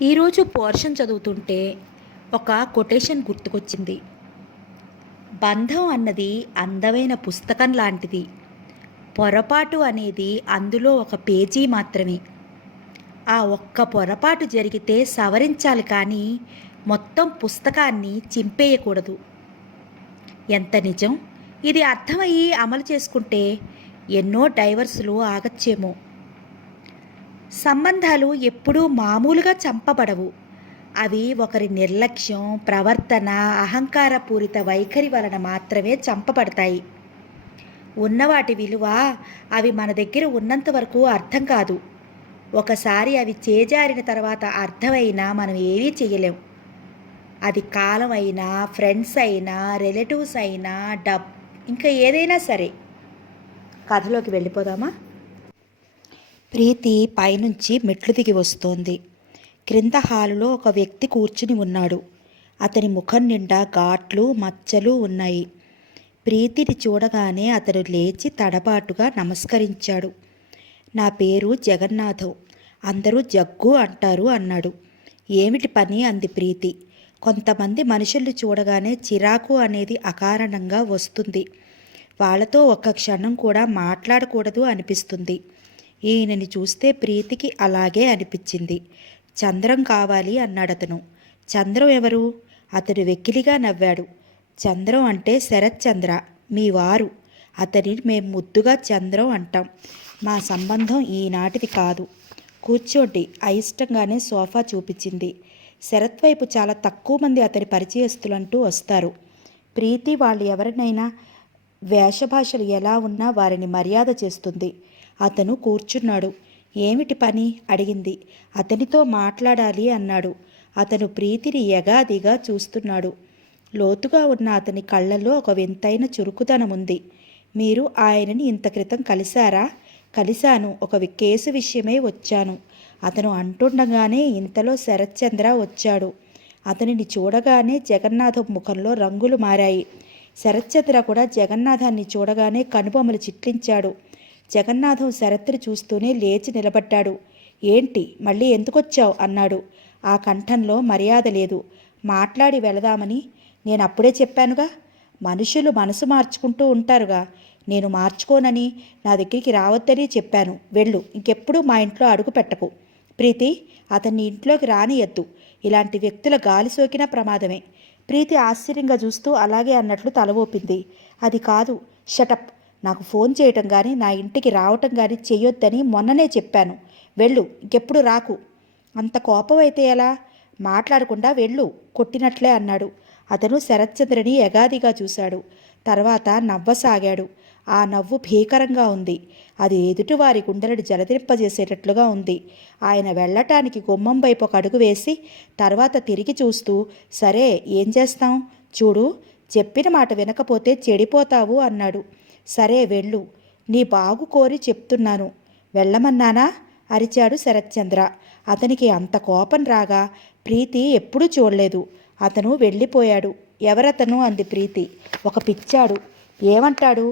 ఈరోజు పోర్షన్ చదువుతుంటే ఒక కొటేషన్ గుర్తుకొచ్చింది. బంధం అన్నది అందమైన పుస్తకం లాంటిది. పొరపాటు అనేది అందులో ఒక పేజీ మాత్రమే. ఆ ఒక్క పొరపాటు జరిగితే సవరించాలి కానీ మొత్తం పుస్తకాన్ని చింపేయకూడదు. ఎంత నిజం! ఇది అర్థమయ్యి అమలు చేసుకుంటే ఎన్నో డైవర్సులు ఆగచ్చేమో. సంబంధాలు ఎప్పుడూ మామూలుగా చంపబడవు. అవి ఒకరి నిర్లక్ష్యం, ప్రవర్తన, అహంకారపూరిత వైఖరి వలన మాత్రమే చంపబడతాయి. ఉన్నవాటి విలువ అవి మన దగ్గర ఉన్నంత వరకు అర్థం కాదు. ఒకసారి అవి చేజారిన తర్వాత అర్థమైనా మనం ఏమీ చేయలేం. అది కాలం అయినా, ఫ్రెండ్స్ అయినా, రిలేటివ్స్ అయినా, ఇంకా ఏదైనా సరే. కథలోకి వెళ్ళిపోదామా? ప్రీతి పైనుంచి మెట్లు దిగి వస్తోంది. క్రింద హాలులో ఒక వ్యక్తి కూర్చుని ఉన్నాడు. అతని ముఖం నిండా ఘాట్లు, మచ్చలు ఉన్నాయి. ప్రీతిని చూడగానే అతను లేచి తడబాటుగా నమస్కరించాడు. నా పేరు జగన్నాథం, అందరూ జగ్గు అంటారు అన్నాడు. ఏమిటి పని అంది ప్రీతి. కొంతమంది మనుషుల్ని చూడగానే చిరాకు అనేది అకారణంగా వస్తుంది. వాళ్ళతో ఒక్క క్షణం కూడా మాట్లాడకూడదు అనిపిస్తుంది. ఈయనని చూస్తే ప్రీతికి అలాగే అనిపించింది. చంద్రం కావాలి అన్నాడతను. చంద్రం ఎవరు? అతడు వెకిలిగా నవ్వాడు. చంద్రం అంటే శరత్చంద్ర, మీ వారు. అతనిని మేము ముద్దుగా చంద్రం అంటాం. మా సంబంధం ఈనాటిది కాదు. కూర్చోండి. అయిష్టంగానే సోఫా చూపించింది. శరత్ వైపు చాలా తక్కువ మంది అతని పరిచయస్తులంటూ వస్తారు. ప్రీతి వాళ్ళు ఎవరినైనా వేషభాషలు ఎలా ఉన్నా వారిని మర్యాద చేస్తుంది. అతను కూర్చున్నాడు. ఏమిటి పని అడిగింది. అతనితో మాట్లాడాలి అన్నాడు. అతను ప్రీతిని ఎగాదిగా చూస్తున్నాడు. లోతుగా ఉన్న అతని కళ్ళల్లో ఒక వింతైన చురుకుదనం ఉంది. మీరు ఆయనని ఇంత క్రితం కలిశారా? కలిశాను, ఒక కేసు విషయమై వచ్చాను. అతను అంటుండగానే ఇంతలో శరత్చంద్ర వచ్చాడు. అతనిని చూడగానే జగన్నాథం ముఖంలో రంగులు మారాయి. శరత్చంద్ర కూడా జగన్నాథాన్ని చూడగానే కనుబొమ్మలు చిట్లించాడు. జగన్నాథం శరత్ని చూస్తూనే లేచి నిలబడ్డాడు. ఏంటి, మళ్ళీ ఎందుకొచ్చావు అన్నాడు. ఆ కంఠంలో మర్యాద లేదు. మాట్లాడి వెళదామని నేను అప్పుడే చెప్పానుగా. మనుషులు మనసు మార్చుకుంటూ ఉంటారుగా. నేను మార్చుకోనని, నా దగ్గరికి రావద్దని చెప్పాను. వెళ్ళు, ఇంకెప్పుడు మా ఇంట్లో అడుగు పెట్టకు. ప్రీతి, అతన్ని ఇంట్లోకి రానియద్దు. ఇలాంటి వ్యక్తుల గాలి సోకినా ప్రమాదమే. ప్రీతి ఆశ్చర్యంగా చూస్తూ అలాగే అన్నట్లు తల ఊపింది. అది కాదు. షటప్. నాకు ఫోన్ చేయటం కానీ, నా ఇంటికి రావటం కానీ చెయ్యొద్దని మొన్ననే చెప్పాను. వెళ్ళు, ఇంకెప్పుడు రాకు. అంత కోపం అయితే ఎలా? మాట్లాడకుండా వెళ్ళు, కొట్టినట్లే అన్నాడు. అతను శరత్చంద్రని ఎగాదిగా చూశాడు. తర్వాత నవ్వసాగాడు. ఆ నవ్వు భీకరంగా ఉంది. అది ఎదుటివారి గుండెలను జలదింపజేసేటట్లుగా ఉంది. ఆయన వెళ్ళటానికి గుమ్మం వైపు ఒక అడుగు వేసి తర్వాత తిరిగి చూస్తూ, సరే ఏం చేస్తాం? చూడు, చెప్పిన మాట వినకపోతే చెడిపోతావు అన్నాడు. సరే వెళ్ళు, నీ బాగు కోరి చెప్తున్నాను. వెళ్ళమన్నానా? అరిచాడు శరత్చంద్ర. అతనికి అంత కోపం రాగా ప్రీతి ఎప్పుడూ చూడలేదు. అతను వెళ్ళిపోయాడు. ఎవరతను అంది ప్రీతి. ఒక పిచ్చాడు. ఏమంటాడు?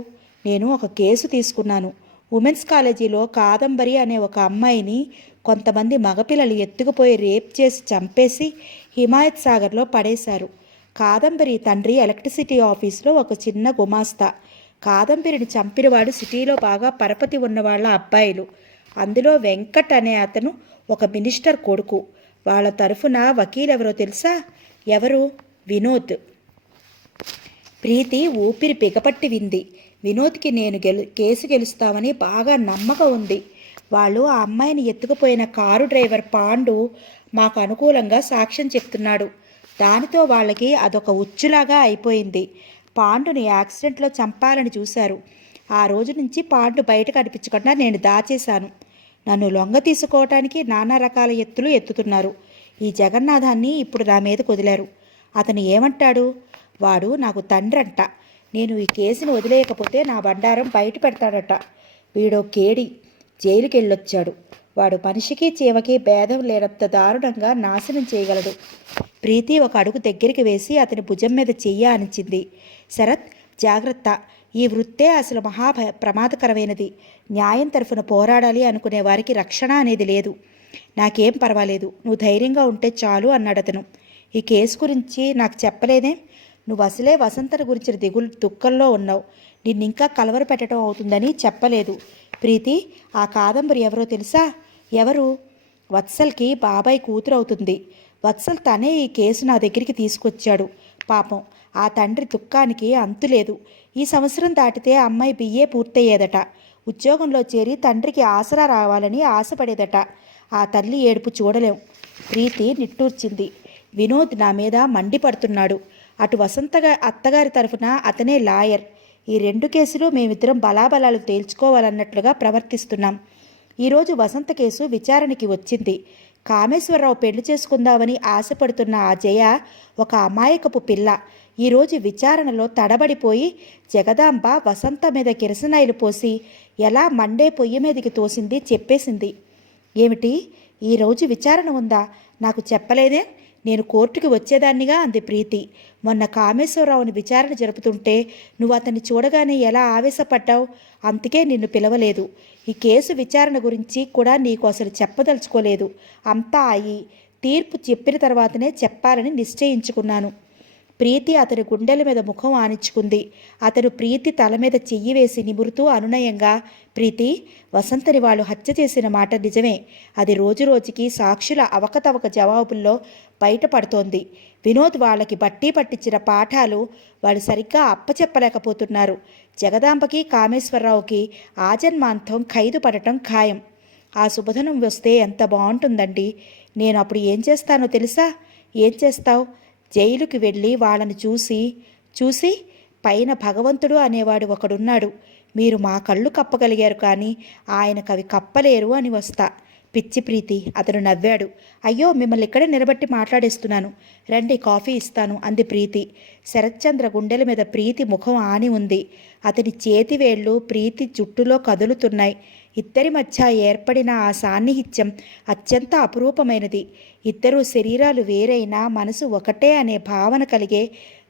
నేను ఒక కేసు తీసుకున్నాను. ఉమెన్స్ కాలేజీలో కాదంబరి అనే ఒక అమ్మాయిని కొంతమంది మగపిల్లలు ఎత్తుకుపోయి రేప్ చేసి చంపేసి హిమాయత్ సాగర్లో పడేశారు. కాదంబరి తండ్రి ఎలక్ట్రిసిటీ ఆఫీస్లో ఒక చిన్న గుమాస్తా. కాదంబరిని చంపినవాడు సిటీలో బాగా పరపతి ఉన్నవాళ్ళ అబ్బాయిలు. అందులో వెంకట్ అనే అతను ఒక మినిస్టర్ కొడుకు. వాళ్ళ తరఫున వకీలెవరో తెలుసా? ఎవరు? వినోద్. ప్రీతి ఊపిరి బిగపట్టి వింది. వినోద్కి నేను కేసు గెలుస్తామని బాగా నమ్మకం ఉంది. వాళ్ళు ఆ అమ్మాయిని ఎత్తుకుపోయిన కారు డ్రైవర్ పాండు మాకు అనుకూలంగా సాక్ష్యం చెప్తున్నాడు. దానితో వాళ్ళకి అదొక ఉచ్చులాగా అయిపోయింది. పాండుని యాక్సిడెంట్లో చంపాలని చూశారు. ఆ రోజు నుంచి పాండు బయటకు అనిపించకుండా నేను దాచేశాను. నన్ను లొంగ తీసుకోవటానికి నానా రకాల ఎత్తులు ఎత్తుతున్నారు. ఈ జగన్నాథాన్ని ఇప్పుడు నా మీద వదిలారు. అతను ఏమంటాడు? వాడు నాకు తండ్రంట. నేను ఈ కేసును వదిలేయకపోతే నా బండారం బయట పెడతాడట. వీడో కేడి, జైలుకి వెళ్ళొచ్చాడు. వాడు మనిషికి చీమకి భేదం లేనంత దారుణంగా నాశనం చేయగలడు. ప్రీతి ఒక అడుగు దగ్గరికి వేసి అతని భుజం మీద చెయ్యి ఆనించింది. శరత్, జాగ్రత్త. ఈ వృత్తే అసలు ప్రమాదకరమైనది. న్యాయం తరఫున పోరాడాలి అనుకునే వారికి రక్షణ అనేది లేదు. నాకేం పర్వాలేదు, నువ్వు ధైర్యంగా ఉంటే చాలు అన్నాడు అతను. ఈ కేసు గురించి నాకు చెప్పలేదే? నువ్వు అసలే వసంతని గురించిన దిగులు దుఃఖంలో ఉన్నావు. నిన్నింకా కలవర పెట్టడం అవుతుందని చెప్పలేదు. ప్రీతి, ఆ కాదంబరి ఎవరో తెలుసా? ఎవరు? వత్సల్కి బాబాయ్ కూతురు అవుతుంది. వత్సల్ తనే ఈ కేసు నా దగ్గరికి తీసుకొచ్చాడు. పాపం ఆ తండ్రి దుఃఖానికి అంతులేదు. ఈ సంవత్సరం దాటితే అమ్మాయి బిఏ పూర్తయ్యేదట. ఉద్యోగంలో చేరి తండ్రికి ఆసరా రావాలని ఆశపడేదట. ఆ తల్లి ఏడుపు చూడలేం. ప్రీతి నిట్టూర్చింది. వినోద్ నా మీద మండిపడుతున్నాడు. అటు వసంతగా అత్తగారి తరఫున అతనే లాయర్. ఈ 2 కేసులు మేమిద్దరం బలాబలాలు తేల్చుకోవాలన్నట్లుగా ప్రవర్తిస్తున్నాం. ఈరోజు వసంత కేసు విచారణకి వచ్చింది. కామేశ్వరరావు పెళ్లి చేసుకుందామని ఆశపడుతున్న ఆ జయ ఒక అమాయకపు పిల్ల. ఈరోజు విచారణలో తడబడిపోయి జగదాంబ వసంత మీద కిరసనాయిలు పోసి ఎలా మండే పొయ్యి మీదకి తోసింది చెప్పేసింది. ఏమిటి, ఈరోజు విచారణ ఉందా? నాకు చెప్పలేదే? నేను కోర్టుకి వచ్చేదాన్నిగా అంది ప్రీతి. మొన్న కామేశ్వరరావుని విచారణ జరుపుతుంటే నువ్వు అతన్ని చూడగానే ఎలా ఆవేశపడ్డావు? అందుకే నిన్ను పిలవలేదు. ఈ కేసు విచారణ గురించి కూడా నీకు అసలు చెప్పదలుచుకోలేదు. అంతా అయి తీర్పు చెప్పిన తర్వాతనే చెప్పాలని నిశ్చయించుకున్నాను. ప్రీతి అతని గుండెల మీద ముఖం ఆనించుకుంది. అతను ప్రీతి తల మీద చెయ్యి వేసి నిమురుతూ అనునయంగా, ప్రీతి, వసంతని వాళ్ళు హత్య చేసిన మాట నిజమే. అది రోజురోజుకి సాక్షుల అవకతవక జవాబుల్లో బయటపడుతోంది. వినోద్ వాళ్ళకి బట్టి పట్టించిన పాఠాలు వాళ్ళు సరిగ్గా అప్పచెప్పలేకపోతున్నారు. జగదాంబకి కామేశ్వరరావుకి ఆజన్మాంతం ఖైదు పడటం ఖాయం. ఆ శుభదినం వస్తే ఎంత బాగుంటుందండి. నేను అప్పుడు ఏం చేస్తానో తెలుసా? ఏం చేస్తావు? జైలుకి వెళ్ళి వాళ్ళని చూసి పైన భగవంతుడు అనేవాడు ఒకడున్నాడు. మీరు మా కళ్ళు కప్పగలిగారు కానీ ఆయనకు అవి కప్పలేరు అని వస్తా. పిచ్చి ప్రీతి, అతను నవ్వాడు. అయ్యో, మిమ్మల్ని ఇక్కడే నిలబెట్టి మాట్లాడేస్తున్నాను. రండి, కాఫీ ఇస్తాను అంది ప్రీతి. శరత్చంద్ర గుండెల మీద ప్రీతి ముఖం ఆని ఉంది. అతని చేతివేళ్లు ప్రీతి జుట్టులో కదులుతున్నాయి. ఇద్దరి మధ్య ఏర్పడిన ఆ సాన్నిహిత్యం అత్యంత అపురూపమైనది. ఇద్దరు శరీరాలు వేరైనా మనసు ఒకటే అనే భావన కలిగే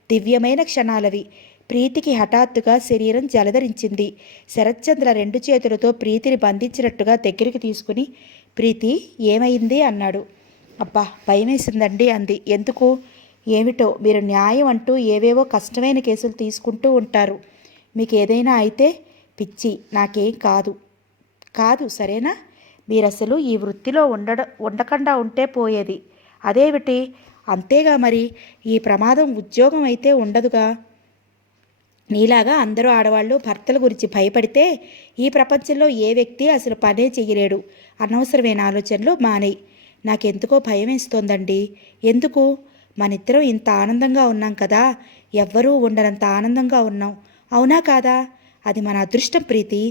దివ్యమైన క్షణాలవి. ప్రీతికి హఠాత్తుగా శరీరం జలధరించింది. శరత్చంద్ర 2 చేతులతో ప్రీతిని బంధించినట్టుగా దగ్గరికి తీసుకుని, ప్రీతి, ఏమైంది అన్నాడు. అబ్బా, భయమేసిందండి అంది. ఎందుకు? ఏమిటో, మీరు న్యాయం అంటూ ఏవేవో కష్టమైన కేసులు తీసుకుంటూ ఉంటారు. మీకు ఏదైనా అయితే? పిచ్చి, నాకేం కాదు సరేనా? మీరసలు ఈ వృత్తిలో ఉండకుండా ఉంటే పోయేది. అదేమిటి? అంతేగా మరి. ఈ ప్రమాదం ఉద్యోగం అయితే ఉండదుగా. నీలాగా అందరూ ఆడవాళ్ళు భర్తల గురించి భయపడితే ఈ ప్రపంచంలో ఏ వ్యక్తి అసలు పనే చెయ్యలేడు. అనవసరమైన ఆలోచనలు మానేయి. నాకెందుకో భయం వేస్తోందండి. ఎందుకు? మనిద్దరం ఇంత ఆనందంగా ఉన్నాం కదా. ఎవ్వరూ ఉండనంత ఆనందంగా ఉన్నాం. అవునా కాదా? అది మన అదృష్టం ప్రీతి.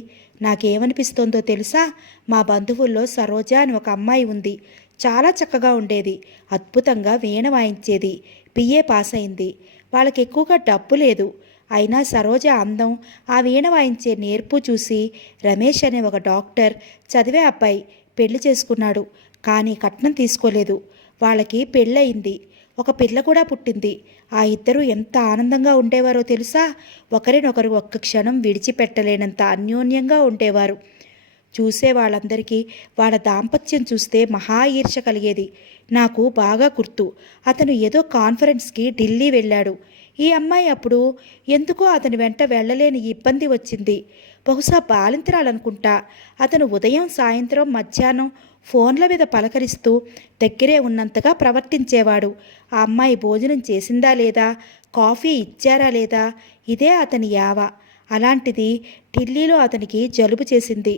నాకేమనిపిస్తోందో తెలుసా? మా బంధువుల్లో సరోజ అని ఒక అమ్మాయి ఉంది. చాలా చక్కగా ఉండేది. అద్భుతంగా వీణ వాయించేది. బిఏ పాస్ అయింది. వాళ్ళకి ఎక్కువగా డబ్బు లేదు. అయినా సరోజ అందం, ఆ వీణ వాయించే నేర్పు చూసి రమేష్ అనే ఒక డాక్టర్ చదివే అబ్బాయి పెళ్లి చేసుకున్నాడు. కానీ కట్నం తీసుకోలేదు. వాళ్ళకి పెళ్ళయింది. ఒక పిల్ల కూడా పుట్టింది. ఆ ఇద్దరు ఎంత ఆనందంగా ఉండేవారో తెలుసా? ఒకరినొకరు ఒక్క క్షణం విడిచిపెట్టలేనంత అన్యోన్యంగా ఉండేవారు. చూసే వాళ్ళందరికీ వాళ్ళ దాంపత్యం చూస్తే మహా ఈర్ష్య కలిగేది. నాకు బాగా గుర్తు. అతను ఏదో కాన్ఫరెన్స్కి ఢిల్లీ వెళ్ళాడు. ఈ అమ్మాయి అప్పుడు ఎందుకో అతని వెంట వెళ్ళలేని ఇబ్బంది వచ్చింది. బహుశా బాలింతరాలనుకుంటా. అతను ఉదయం, సాయంత్రం, మధ్యాహ్నం ఫోన్ల మీద పలకరిస్తూ దగ్గరే ఉన్నంతగా ప్రవర్తించేవాడు. ఆ అమ్మాయి భోజనం చేసిందా లేదా, కాఫీ ఇచ్చారా లేదా, ఇదే అతని యావ. అలాంటిది ఢిల్లీలో అతనికి జలుబు చేసింది.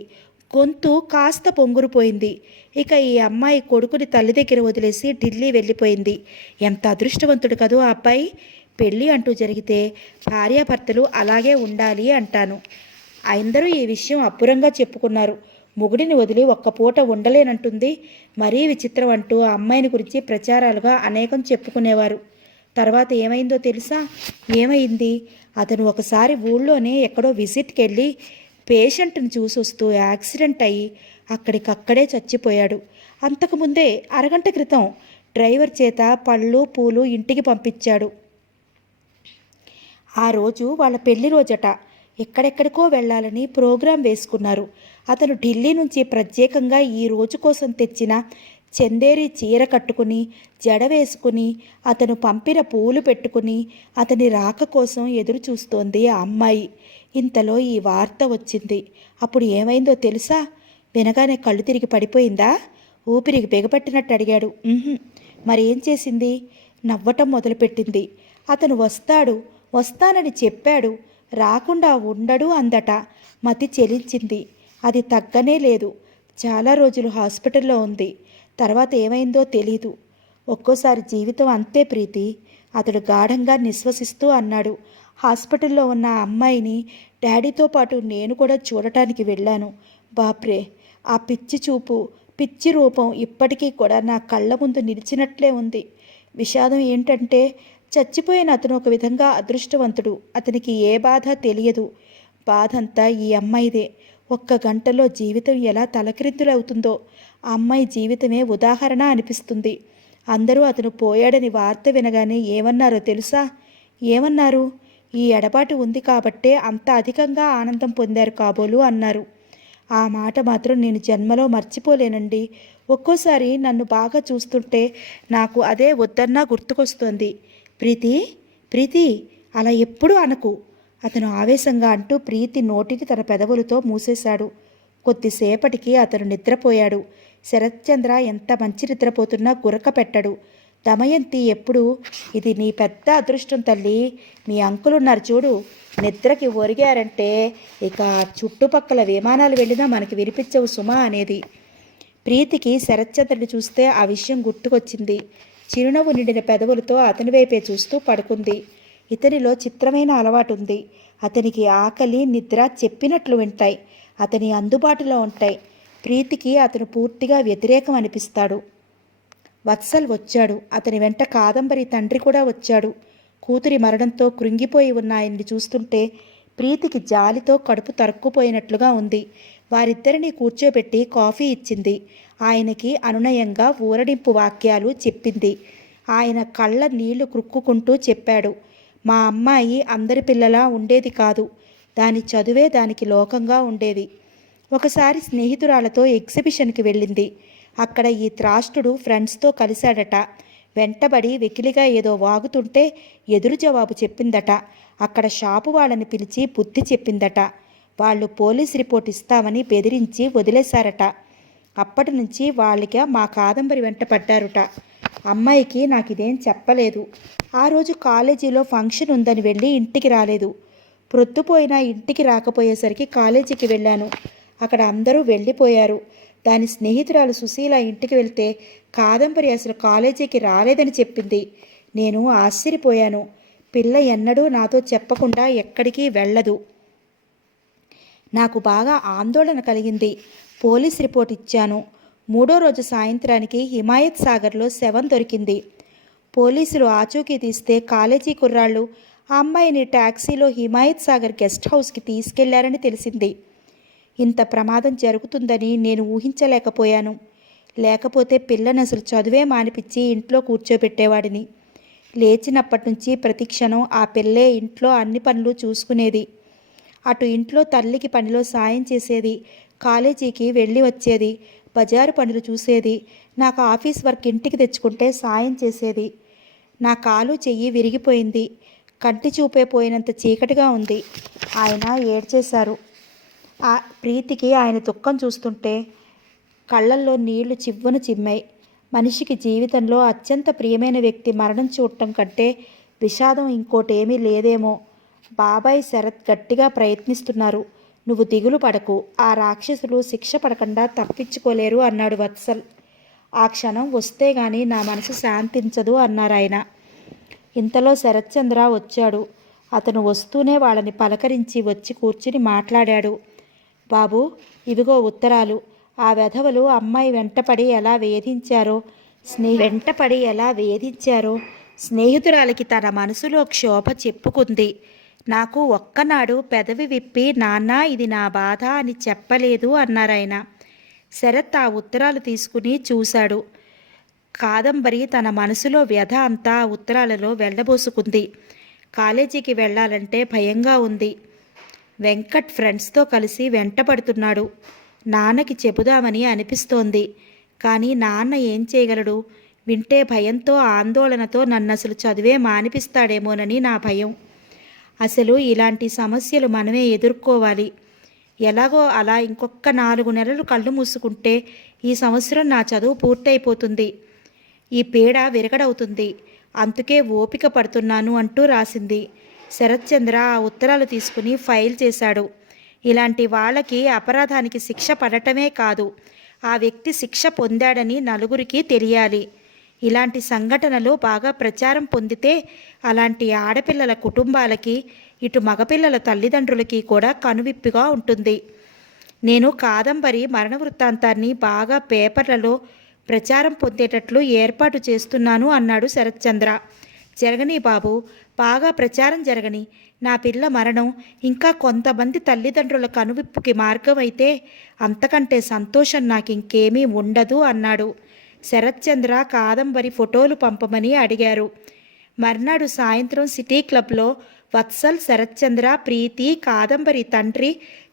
గొంతు కాస్త పొంగురుపోయింది. ఇక ఈ అమ్మాయి కొడుకుని తల్లి దగ్గర వదిలేసి ఢిల్లీ వెళ్ళిపోయింది. ఎంత అదృష్టవంతుడు కదూ ఆ అబ్బాయి. పెళ్ళి అంటూ జరిగితే భార్యాభర్తలు అలాగే ఉండాలి అంటాను. అందరూ ఈ విషయం అబ్బురంగా చెప్పుకున్నారు. మొగుడిని వదిలి ఒక్క పూట ఉండలేనంటుంది. మరీ విచిత్రం అంటూ ఆ అమ్మాయిని గురించి ప్రచారాలుగా అనేకం చెప్పుకునేవారు. తర్వాత ఏమైందో తెలుసా? ఏమైంది? అతను ఒకసారి ఊళ్ళోనే ఎక్కడో విజిట్కి వెళ్ళి పేషెంట్ని చూసొస్తూ యాక్సిడెంట్ అయ్యి అక్కడికక్కడే చచ్చిపోయాడు. అంతకుముందే అరగంట క్రితం డ్రైవర్ చేత పళ్ళు పూలు ఇంటికి పంపించాడు. ఆ రోజు వాళ్ళ పెళ్లి రోజట. ఎక్కడెక్కడికో వెళ్ళాలని ప్రోగ్రాం వేసుకున్నారు. అతను ఢిల్లీ నుంచి ప్రత్యేకంగా ఈ రోజు కోసం తెచ్చిన చందేరి చీర కట్టుకుని, జడ వేసుకుని, అతను పంపిన పూలు పెట్టుకుని, అతని రాక కోసం ఎదురు చూస్తోంది ఆ అమ్మాయి. ఇంతలో ఈ వార్త వచ్చింది. అప్పుడు ఏమైందో తెలుసా? వినగానే కళ్ళు తిరిగి పడిపోయిందా? ఊపిరికి బిగపట్టినట్టు అడిగాడు. మరేం చేసింది? నవ్వటం మొదలుపెట్టింది. అతను వస్తానని చెప్పాడు, రాకుండా ఉండడు అందట. మతి చెలించింది. అది తగ్గనే లేదు. చాలా రోజులు హాస్పిటల్లో ఉంది. తర్వాత ఏమైందో తెలీదు. ఒక్కోసారి జీవితం అంతే ప్రీతి, అతడు గాఢంగా నిశ్వసిస్తూ అన్నాడు. హాస్పిటల్లో ఉన్న ఆ అమ్మాయిని డాడీతో పాటు నేను కూడా చూడటానికి వెళ్ళాను. బాప్రే, ఆ పిచ్చి చూపు, పిచ్చి రూపం ఇప్పటికీ కూడా నా కళ్ళ ముందు నిలిచినట్లే ఉంది. విషాదం ఏంటంటే చచ్చిపోయిన అతను ఒక విధంగా అదృష్టవంతుడు. అతనికి ఏ బాధ తెలియదు. బాధంతా ఈ అమ్మాయిదే. ఒక్క గంటలో జీవితం ఎలా తలక్రిందులవుతుందో. ఆ అమ్మాయి జీవితమే ఉదాహరణ అనిపిస్తుంది. అందరూ అతను పోయాడని వార్త వినగానే ఏమన్నారో తెలుసా? ఏమన్నారు? ఈ ఎడబాటు ఉంది కాబట్టే అంత అధికంగా ఆనందం పొందారు కాబోలు అన్నారు. ఆ మాట మాత్రం నేను జన్మలో మర్చిపోలేనండి. ఒక్కోసారి నన్ను బాగా చూస్తుంటే నాకు అదే వద్దన్నా గుర్తుకొస్తోంది. ప్రీతి, ప్రీతి, అలా ఎప్పుడూ అనకు, అతను ఆవేశంగా అంటూ ప్రీతి నోటిని తన పెదవులతో మూసేశాడు. కొద్దిసేపటికి అతను నిద్రపోయాడు. శరత్చంద్ర ఎంత మంచి నిద్రపోతున్నా గురక పెట్టడు. దమయంతి ఎప్పుడు, ఇది నీ పెద్ద అదృష్టం తల్లి, మీ అంకులున్నారు చూడు, నిద్రకి ఒరిగారంటే ఇక చుట్టుపక్కల విమానాలు వెళ్ళినా మనకి వినిపించవు సుమా అనేది. ప్రీతికి శరత్చంద్రుని చూస్తే ఆ విషయం గుర్తుకొచ్చింది. చిరునవ్వు నిండిన పెదవులతో అతని వైపే చూస్తూ పడుకుంది. ఇతనిలో చిత్రమైన అలవాటు ఉంది. అతనికి ఆకలి, నిద్ర చెప్పినట్లు వింటాయి. అతని అందుబాటులో ఉంటాయి. ప్రీతికి అతను పూర్తిగా వ్యతిరేకం అనిపిస్తాడు. వత్సల్ వచ్చాడు. అతని వెంట కాదంబరి తండ్రి కూడా వచ్చాడు. కూతురి మరణంతో కృంగిపోయి ఉన్న ఆయన్ని చూస్తుంటే ప్రీతికి జాలితో కడుపు తరుక్కుపోయినట్లుగా ఉంది. వారిద్దరినీ కూర్చోబెట్టి కాఫీ ఇచ్చింది. ఆయనకి అనునయంగా ఊరడింపు వాక్యాలు చెప్పింది. ఆయన కళ్ళ నీళ్లు క్రుక్కుకుంటూ చెప్పాడు. మా అమ్మాయి అందరి పిల్లలా ఉండేది కాదు. దాని చదువే దానికి లోకంగా ఉండేది. ఒకసారి స్నేహితురాలతో ఎగ్జిబిషన్కి వెళ్ళింది. అక్కడ ఈ త్రాష్టుడు ఫ్రెండ్స్తో కలిశాడట. వెంటబడి వెకిలిగా ఏదో వాగుతుంటే ఎదురు జవాబు చెప్పిందట. అక్కడ షాపు వాళ్ళని పిలిచి బుద్ధి చెప్పిందట. వాళ్ళు పోలీస్ రిపోర్ట్ ఇస్తామని బెదిరించి వదిలేశారట. అప్పటి నుంచి వాళ్ళకి మా కాదంబరి వెంట పడ్డారుట. అమ్మాయికి నాకు ఇదేం చెప్పలేదు. ఆ రోజు కాలేజీలో ఫంక్షన్ ఉందని వెళ్ళి ఇంటికి రాలేదు. ప్రొద్దుపోయినా ఇంటికి రాకపోయేసరికి కాలేజీకి వెళ్ళాను. అక్కడ అందరూ వెళ్ళిపోయారు. దాని స్నేహితురాలు సుశీల ఇంటికి వెళ్తే కాదంబరి అసలు కాలేజీకి రాలేదని చెప్పింది. నేను ఆశ్చర్యపోయాను. పిల్ల ఎన్నడూ నాతో చెప్పకుండా ఎక్కడికి వెళ్ళదు. నాకు బాగా ఆందోళన కలిగింది. పోలీస్ రిపోర్ట్ ఇచ్చాను. 3వ రోజు సాయంత్రానికి హిమాయత్ సాగర్లో శవం దొరికింది. పోలీసులు ఆచూకీ తీస్తే కాలేజీ కుర్రాళ్ళు ఆ అమ్మాయిని ట్యాక్సీలో హిమాయత్ సాగర్ గెస్ట్ హౌస్కి తీసుకెళ్లారని తెలిసింది. ఇంత ప్రమాదం జరుగుతుందని నేను ఊహించలేకపోయాను. లేకపోతే పిల్లని అసలు చదువే మానిపించి ఇంట్లో కూర్చోబెట్టేవాడిని. లేచినప్పటి నుంచి ప్రతిక్షణం ఆ పిల్లే ఇంట్లో అన్ని పనులు చూసుకునేది. అటు ఇంట్లో తల్లికి పనిలో సాయం చేసేది, కాలేజీకి వెళ్ళి వచ్చేది, బజారు పనులు చూసేది, నాకు ఆఫీస్ వర్క్ ఇంటికి తెచ్చుకుంటే సాయం చేసేది. నా కాలు చెయ్యి విరిగిపోయింది. కంటి చూపే పోయినంత చీకటిగా ఉంది. ఆయన ఏడ్చేశారు. ఆ ప్రీతికి ఆయన దుఃఖం చూస్తుంటే కళ్ళల్లో నీళ్లు చివ్వును చిమ్మాయి. మనిషికి జీవితంలో అత్యంత ప్రియమైన వ్యక్తి మరణం చూడటం కంటే విషాదం ఇంకోటేమీ లేదేమో. బాబాయ్ శరత్ గట్టిగా ప్రయత్నిస్తున్నారు. నువ్వు దిగులు పడకు, ఆ రాక్షసులు శిక్ష పడకుండా తప్పించుకోలేరు అన్నాడు వత్సల్. ఆ క్షణం వస్తే గాని నా మనసు శాంతించదు అన్నారాయన. ఇంతలో శరత్చంద్ర వచ్చాడు. అతను వస్తూనే వాళ్ళని పలకరించి వచ్చి కూర్చుని మాట్లాడాడు. బాబు, ఇవిగో ఉత్తరాలు. ఆ వెధవలు అమ్మాయి వెంటపడి ఎలా వేధించారో స్నేహితురాలికి తన మనసులో క్షోభ చెప్పుకుంది. నాకు ఒక్కనాడు పెదవి విప్పి నాన్న ఇది నా బాధ అని చెప్పలేదు అన్నారాయన. శరత్ ఆ ఉత్తరాలు తీసుకుని చూశాడు. కాదంబరి తన మనసులో వ్యధ అంతా ఆ ఉత్తరాలలో వెళ్ళబోసుకుంది. కాలేజీకి వెళ్ళాలంటే భయంగా ఉంది. వెంకట్ ఫ్రెండ్స్తో కలిసి వెంటపడుతున్నాడు. నాన్నకి చెబుదామని అనిపిస్తోంది. కానీ నాన్న ఏం చేయగలడు? వింటే భయంతో ఆందోళనతో నన్నసలు చదువే మానిపిస్తాడేమోనని నా భయం. అసలు ఇలాంటి సమస్యలు మనమే ఎదుర్కోవాలి. ఎలాగో అలా ఇంకొక 4 నెలలు కళ్ళు మూసుకుంటే ఈ సంవత్సరం నా చదువు పూర్తయిపోతుంది. ఈ పీడ విరగడవుతుంది. అందుకే ఓపిక పడుతున్నాను అంటూ రాసింది. శరత్చంద్ర ఆ ఉత్తరాలు తీసుకుని ఫైల్ చేశాడు. ఇలాంటి వాళ్ళకి అపరాధానికి శిక్ష పడటమే కాదు, ఆ వ్యక్తి శిక్ష పొందాడని నలుగురికి తెలియాలి. ఇలాంటి సంఘటనలు బాగా ప్రచారం పొందితే అలాంటి ఆడపిల్లల కుటుంబాలకి, ఇటు మగపిల్లల తల్లిదండ్రులకి కూడా కనువిప్పుగా ఉంటుంది. నేను కాదంబరి మరణ వృత్తాంతాన్ని బాగా పేపర్లలో ప్రచారం పొందేటట్లు ఏర్పాటు చేస్తున్నాను అన్నాడు శరత్చంద్ర. జరగని బాబు, బాగా ప్రచారం జరగని. నా పిల్ల మరణం ఇంకా కొంతమంది తల్లిదండ్రుల కనువిప్పుకి మార్గం అయితే అంతకంటే సంతోషం నాకు ఇంకేమీ ఉండదు అన్నాడు. శరత్చంద్ర కాదంబరి ఫోటోలు పంపమని అడిగారు. మర్నాడు సాయంత్రం సిటీ క్లబ్లో వత్సల్, శరత్చంద్ర, ప్రీతి, కాదంబరి తండ్రి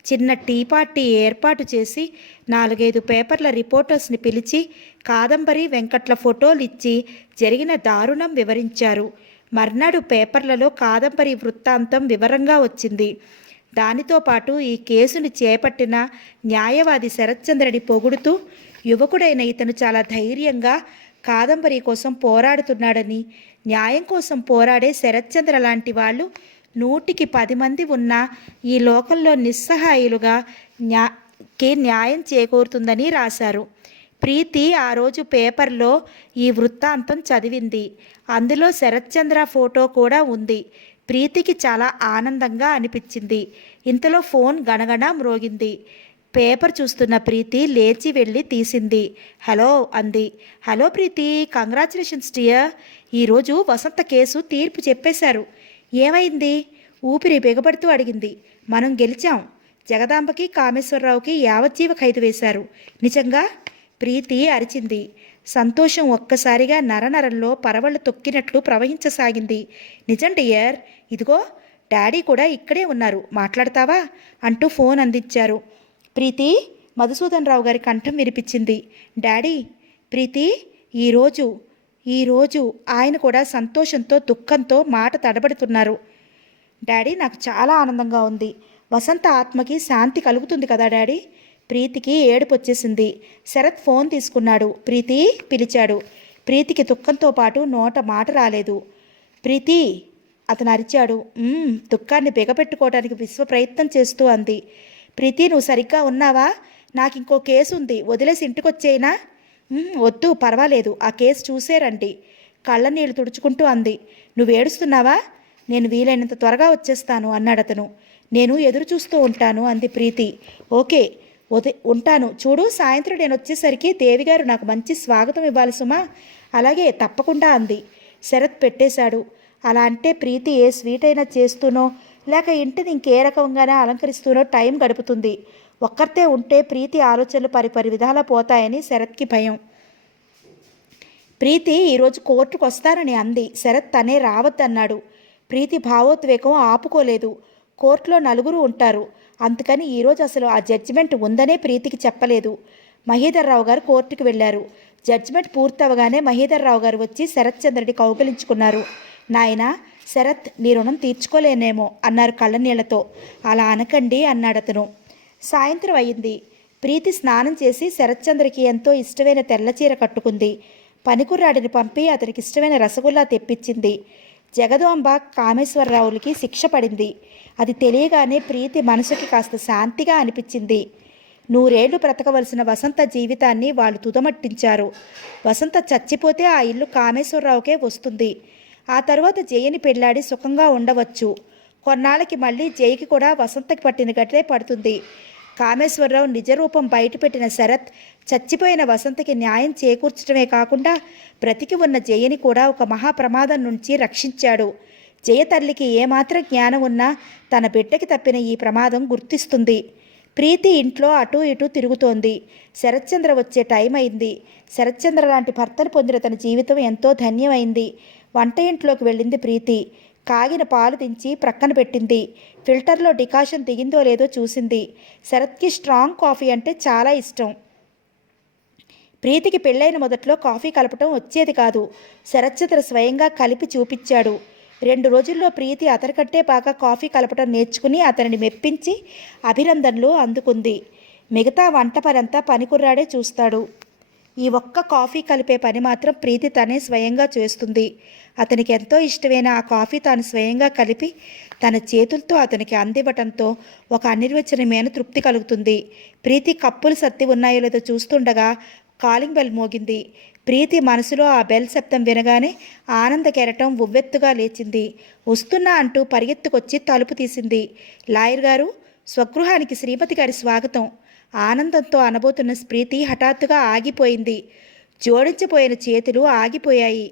చిన్న టీ పార్టీ ఏర్పాటు చేసి 4-5 పేపర్ల రిపోర్టర్స్ని పిలిచి కాదంబరి, వెంకట్ల ఫోటోలు ఇచ్చి జరిగిన దారుణం వివరించారు. మర్నాడు పేపర్లలో కాదంబరి వృత్తాంతం వివరంగా వచ్చింది. దానితో పాటు ఈ కేసుని చేపట్టిన న్యాయవాది శరత్చంద్రని పొగుడుతూ యువకుడైన ఇతను చాలా ధైర్యంగా కాదంబరి కోసం పోరాడుతున్నాడని, న్యాయం కోసం పోరాడే శరత్చంద్ర లాంటి వాళ్ళు 100కి 10 మంది ఉన్నా ఈ లోకంలో నిస్సహాయులుగా న్యాయం చేకూరుతుందని రాశారు. ప్రీతి ఆ రోజు పేపర్లో ఈ వృత్తాంతం చదివింది. అందులో శరత్చంద్ర ఫోటో కూడా ఉంది. ప్రీతికి చాలా ఆనందంగా అనిపించింది. ఇంతలో ఫోన్ గణగణ మ్రోగింది. పేపర్ చూస్తున్న ప్రీతి లేచి వెళ్ళి తీసింది. హలో అంది. హలో ప్రీతి, కంగ్రాచులేషన్స్ డియర్. ఈరోజు వసంత కేసు తీర్పు చెప్పేశారు. ఏమైంది? ఊపిరి బిగబడుతూ అడిగింది. మనం గెలిచాం. జగదాంబకి, కామేశ్వరరావుకి యావజ్జీవ ఖైదు వేశారు. నిజంగా? ప్రీతి అరిచింది. సంతోషం ఒక్కసారిగా నరనరంలో పరవళ్ళు తొక్కినట్లు ప్రవహించసాగింది. నిజం డియర్, ఇదిగో డాడీ కూడా ఇక్కడే ఉన్నారు, మాట్లాడతావా అంటూ ఫోన్ అందించారు. ప్రీతి, మధుసూదన్ రావు గారి కంఠం వినిపించింది. డాడీ. ప్రీతి, ఈరోజు ఆయన కూడా సంతోషంతో దుఃఖంతో మాట తడబడుతున్నారు. డాడీ, నాకు చాలా ఆనందంగా ఉంది. వసంత ఆత్మకి శాంతి కలుగుతుంది కదా డాడీ. ప్రీతికి ఏడుపు వచ్చేసింది. శరత్ ఫోన్ తీసుకున్నాడు. ప్రీతి పిలిచాడు. ప్రీతికి దుఃఖంతో పాటు నోట మాట రాలేదు. ప్రీతి అతను అరిచాడు. దుఃఖాన్ని బిగపెట్టుకోవడానికి విశ్వ ప్రయత్నం చేస్తూ అంది. ప్రీతి, నువ్వు సరిగ్గా ఉన్నావా? నాకు ఇంకో కేసు ఉంది, వదిలేసి ఇంటికొచ్చేయినా? వద్దు, పర్వాలేదు, ఆ కేసు చూసేరండి. కళ్ళ నీళ్లు తుడుచుకుంటూ అంది. నువ్వు ఏడుస్తున్నావా? నేను వీలైనంత త్వరగా వచ్చేస్తాను అన్నాడతను. నేను ఎదురు చూస్తూ ఉంటాను అంది ప్రీతి. ఓకే, ఉంటాను. చూడు, సాయంత్రం నేను వచ్చేసరికి దేవిగారు నాకు మంచి స్వాగతం ఇవ్వాలి సుమా. అలాగే, తప్పకుండా అంది. శరత్ పెట్టేశాడు. అలా అంటే ప్రీతి ఏ స్వీట్ అయినా చేస్తూనో లేక ఇంటిని ఇంకే రకంగానే అలంకరిస్తూనో టైం గడుపుతుంది. ఒక్కరితే ఉంటే ప్రీతి ఆలోచనలు పరిపరి విధాలా పోతాయని శరత్కి భయం. ప్రీతి ఈరోజు కోర్టుకు వస్తానని అంది. శరత్ తనే రావద్దన్నాడు. ప్రీతి భావోద్వేగం ఆపుకోలేదు. కోర్టులో 4 ఉంటారు, అందుకని ఈరోజు అసలు ఆ జడ్జిమెంట్ ఉందనే ప్రీతికి చెప్పలేదు. మహీధర్రావు గారు కోర్టుకు వెళ్ళారు. జడ్జిమెంట్ పూర్తవగానే మహీధర్రావు గారు వచ్చి శరత్చంద్రుడి కౌగిలించుకున్నారు. నాయనా శరత్, నీ రుణం తీర్చుకోలేనేమో అన్నారు కళ్ళనీళ్లతో. అలా అనకండి అన్నాడతను. సాయంత్రం అయింది. ప్రీతి స్నానం చేసి శరత్చంద్రకి ఎంతో ఇష్టమైన తెల్లచీర కట్టుకుంది. పనికుర్రాడిని పంపి అతనికి ఇష్టమైన రసగుల్లా తెప్పించింది. జగదాంబ, కామేశ్వరరావులకి శిక్ష పడింది. అది తెలియగానే ప్రీతి మనసుకి కాస్త శాంతిగా అనిపించింది. 100 ఏళ్లు బ్రతకవలసిన వసంత జీవితాన్ని వాళ్ళు తుదమట్టించారు. వసంత చచ్చిపోతే ఆ ఇల్లు కామేశ్వరరావుకే వస్తుంది. ఆ తర్వాత జయని పెళ్లాడి సుఖంగా ఉండవచ్చు. కొన్నాళ్ళకి మళ్ళీ జయకి కూడా వసంతకి పట్టిన గట్టే పడుతుంది. కామేశ్వరరావు నిజరూపం బయటపెట్టిన శరత్ చచ్చిపోయిన వసంతకి న్యాయం చేకూర్చడమే కాకుండా బ్రతికి ఉన్న జయని కూడా ఒక మహాప్రమాదం నుంచి రక్షించాడు. జయ తల్లికి ఏమాత్రం జ్ఞానం ఉన్నా తన బిడ్డకి తప్పిన ఈ ప్రమాదం గుర్తిస్తుంది. ప్రీతి ఇంట్లో అటూ ఇటూ తిరుగుతోంది. శరత్చంద్ర వచ్చే టైం అయింది. శరత్చంద్ర లాంటి భర్తను పొందిన తన జీవితం ఎంతో ధన్యమైంది. వంట ఇంట్లోకి వెళ్ళింది ప్రీతి. కాగిన పాలు దించి ప్రక్కన పెట్టింది. ఫిల్టర్లో డికాషన్ దిగిందో లేదో చూసింది. శరత్కి స్ట్రాంగ్ కాఫీ అంటే చాలా ఇష్టం. ప్రీతికి పెళ్ళైన మొదట్లో కాఫీ కలపటం వచ్చేది కాదు. శరత్చంద్ర స్వయంగా కలిపి చూపించాడు. 2 రోజుల్లో ప్రీతి అతనికంటే బాగా కాఫీ కలపటం నేర్చుకుని అతనిని మెప్పించి అభినందనలు అందుకుంది. మిగతా వంట పనంతా పనికుర్రాడే చూస్తాడు. ఈ ఒక్క కాఫీ కలిపే పని మాత్రం ప్రీతి తనే స్వయంగా చేస్తుంది. అతనికి ఎంతో ఇష్టమైన ఆ కాఫీ తాను స్వయంగా కలిపి తన చేతులతో అతనికి అందివ్వటంతో ఒక అనిర్వచనమైన తృప్తి కలుగుతుంది. ప్రీతి కప్పులు సర్ది ఉన్నాయో లేదో చూస్తుండగా కాలింగ్ బెల్ మోగింది. ప్రీతి మనసులో ఆ బెల్ శబ్దం వినగానే ఆనంద కెరటం ఉవ్వెత్తుగా లేచింది. వస్తున్నా అంటూ పరిగెత్తుకొచ్చి తలుపు తీసింది. లాయర్ గారు, స్వగృహానికి శ్రీమతి గారి స్వాగతం. ఆనందంతో అనబోతున్న ప్రీతి హఠాత్తుగా ఆగిపోయింది. జోడించిపోయిన చేతులు ఆగిపోయాయి.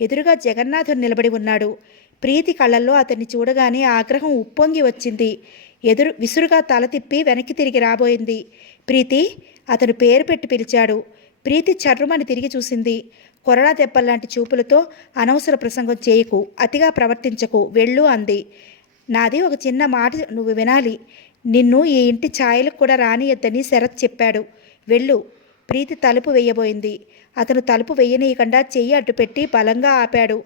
ఎదురుగా జగన్నాథం నిలబడి ఉన్నాడు. ప్రీతి కళ్ళల్లో అతన్ని చూడగానే ఆగ్రహం ఉప్పొంగి వచ్చింది. విసురుగా తల తిప్పి వెనక్కి తిరిగి రాబోయింది. ప్రీతి, అతను పేరు పెట్టి పిలిచాడు. ప్రీతి చర్రుమని తిరిగి చూసింది. కొరడా దెబ్బల్లాంటి చూపులతో అనవసర ప్రసంగం చేయకు, అతిగా ప్రవర్తించకు, వెళ్ళు అంది. నాది ఒక చిన్న మాట నువ్వు వినాలి. నిన్ను ఈ ఇంటి ఛాయలకు కూడా రానియద్దని శరత్ చెప్పాడు. వెళ్ళు. ప్రీతి తలుపు వేయబోయింది. అతను తలుపు వేయనీయకుండా చెయ్యి అడ్డుపెట్టి బలంగా ఆపాడు.